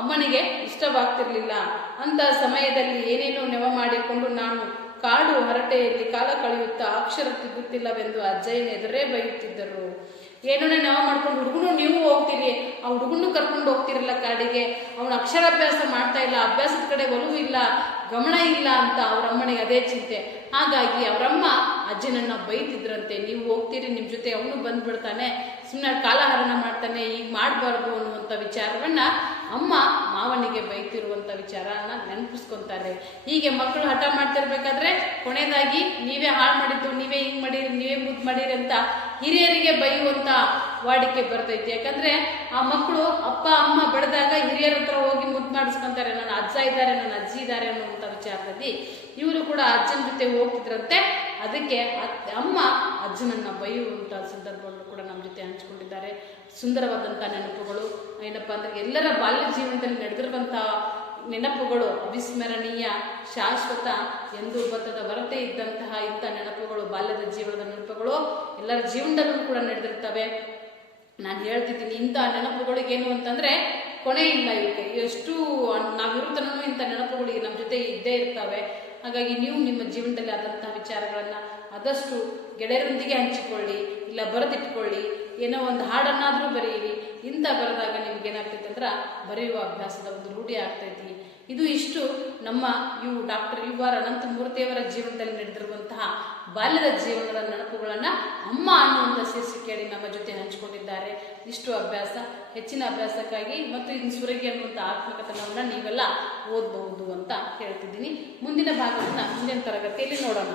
ಅಮ್ಮನಿಗೆ ಇಷ್ಟವಾಗ್ತಿರ್ಲಿಲ್ಲ. ಅಂತ ಸಮಯದಲ್ಲಿ ಏನೇನೋ ನೆವ ಮಾಡಿಕೊಂಡು ನಾನು ಕಾಡು ಹರಟೆಯಲ್ಲಿ ಕಾಲ ಕಳೆಯುತ್ತಾ ಅಕ್ಷರ ತಿದ್ದುತ್ತಿಲ್ಲವೆಂದು ಅಜ್ಜಯ್ಯನ ಎದುರೇ ಬೈಯುತ್ತಿದ್ದರು. ಏನೋ ನೆವ ಮಾಡ್ಕೊಂಡು ಹುಡುಗನು ನೀವು ಹೋಗ್ತೀರಿ, ಆ ಹುಡುಗನ್ನು ಕರ್ಕೊಂಡು ಹೋಗ್ತಿರಲ್ಲ ಕಾಡಿಗೆ, ಅವನ ಅಕ್ಷರಾಭ್ಯಾಸ ಮಾಡ್ತಾ ಇಲ್ಲ, ಅಭ್ಯಾಸದ ಕಡೆ ಒಲವು ಇಲ್ಲ, ಗಮನ ಇಲ್ಲ ಅಂತ ಅವ್ರ ಅಮ್ಮನಿಗೆ ಅದೇ ಚಿಂತೆ. ಹಾಗಾಗಿ ಅವರಮ್ಮ ಅಜ್ಜನನ್ನ ಬೈತಿದ್ರಂತೆ. ನೀವು ಹೋಗ್ತೀರಿ, ನಿಮ್ಮ ಜೊತೆ ಅವನು ಬಂದ್ಬಿಡ್ತಾನೆ, ಸುಮ್ಮನೆ ಕಾಲಹರಣ ಮಾಡ್ತಾನೆ, ಈಗ ಮಾಡಬಾರ್ದು ಅನ್ನುವಂಥ ವಿಚಾರವನ್ನ ಅಮ್ಮ ಮಾವನಿಗೆ ಬೈತಿರುವಂಥ ವಿಚಾರನ ನೆನಪಿಸ್ಕೊಂತಾರೆ. ಹೀಗೆ ಮಕ್ಕಳು ಹಠ ಮಾಡ್ತಿರ್ಬೇಕಾದ್ರೆ ಕೊನೆಯದಾಗಿ ನೀವೇ ಹಾಳು ಮಾಡಿದ್ದು, ನೀವೇ ಹಿಂಗ್ ಮಾಡಿರಿ, ನೀವೇ ಮುದ್ದು ಮಾಡಿರಿ ಅಂತ ಹಿರಿಯರಿಗೆ ಬೈಯುವಂತ ವಾಡಿಕೆ ಬರ್ತೈತಿ. ಯಾಕಂದ್ರೆ ಆ ಮಕ್ಕಳು ಅಪ್ಪ ಅಮ್ಮ ಬೆಳೆದಾಗ ಹಿರಿಯರ ಹತ್ರ ಹೋಗಿ ಮುದ್ದು ಮಾಡಿಸ್ಕೊಂತಾರೆ, ನನ್ನ ಅಜ್ಜ ಇದ್ದಾರೆ, ನನ್ನ ಅಜ್ಜಿ ಇದ್ದಾರೆ ಅನ್ನುವಂಥ ವಿಚಾರದಲ್ಲಿ ಇವರು ಕೂಡ ಅಜ್ಜನ ಜೊತೆ ಹೋಗ್ತಿದ್ರಂತೆ. ಅದಕ್ಕೆ ಅಮ್ಮ ಅಜ್ಜನನ್ನ ಬೈಯುವಂತ ಸಂದರ್ಭವನ್ನು ಕೂಡ ನಮ್ಮ ಜೊತೆ ಹಂಚಿಕೊಂಡಿದ್ದಾರೆ. ಸುಂದರವಾದಂಥ ನೆನಪುಗಳು ಏನಪ್ಪಾ ಅಂದ್ರೆ ಎಲ್ಲರ ಬಾಲ್ಯ ಜೀವನದಲ್ಲಿ ನಡೆದಿರುವಂತಹ ನೆನಪುಗಳು ಅವಿಸ್ಮರಣೀಯ, ಶಾಶ್ವತ, ಎಂದು ಬತ್ತದ ಹೊರತೆ ಇದ್ದಂತಹ ಇಂಥ ನೆನಪುಗಳು, ಬಾಲ್ಯದ ಜೀವನದ ನೆನಪುಗಳು ಎಲ್ಲರ ಜೀವನದಲ್ಲೂ ಕೂಡ ನಡೆದಿರ್ತವೆ. ನಾನು ಹೇಳ್ತಿದ್ದೀನಿ, ಇಂಥ ನೆನಪುಗಳಿಗೇನು ಅಂತಂದ್ರೆ ಕೊನೆ ಇಲ್ಲ. ಇವಕ್ಕೆ ಎಷ್ಟು ನಾವಿರುತ್ತನೂ ಇಂಥ ನೆನಪುಗಳಿಗೆ ನಮ್ಮ ಜೊತೆ ಇದ್ದೇ ಇರ್ತವೆ. ಹಾಗಾಗಿ ನೀವು ನಿಮ್ಮ ಜೀವನದಲ್ಲಿ ಆದಂತಹ ವಿಚಾರಗಳನ್ನ ಆದಷ್ಟು ಗೆಳೆಯರೊಂದಿಗೆ ಹಂಚಿಕೊಳ್ಳಿ, ಇಲ್ಲ ಬರೆದಿಟ್ಕೊಳ್ಳಿ, ಏನೋ ಒಂದು ಹಾಡನ್ನಾದ್ರೂ ಬರೆಯಿರಿ. ಇಂಥ ಬರೆದಾಗ ನಿಮ್ಗೇನಾಗ್ತೈತಿ ಅಂದ್ರೆ ಬರೆಯುವ ಅಭ್ಯಾಸದ ಒಂದು ರೂಢಿ ಆಗ್ತೈತಿ. ಇಷ್ಟು ನಮ್ಮ ಡಾಕ್ಟರ್ ಯು.ಆರ್. ಅನಂತಮೂರ್ತಿಯವರ ಜೀವನದಲ್ಲಿ ನಡೆದಿರುವಂತಹ ಬಾಲ್ಯದ ಜೀವನದ ನೆನಪುಗಳನ್ನ ಅಮ್ಮ ಅನ್ನುವಂಥ ಶೀರ್ಷಿಕೆಯಲ್ಲಿ ನಮ್ಮ ಜೊತೆ ಹಂಚಿಕೊಂಡಿದ್ದಾರೆ. ಇಷ್ಟು ಅಭ್ಯಾಸ, ಹೆಚ್ಚಿನ ಅಭ್ಯಾಸಕ್ಕಾಗಿ ಮತ್ತು ಇನ್ನು ಸುರಗಿ ಅನ್ನುವಂಥ ಆತ್ಮಕಥನವನ್ನ ನೀವೆಲ್ಲ ಓದಬಹುದು ಅಂತ ಹೇಳ್ತಿದ್ದೀನಿ. ಮುಂದಿನ ಭಾಗವನ್ನ ಮುಂದಿನ ತರಗತಿಯಲ್ಲಿ ನೋಡೋಣ.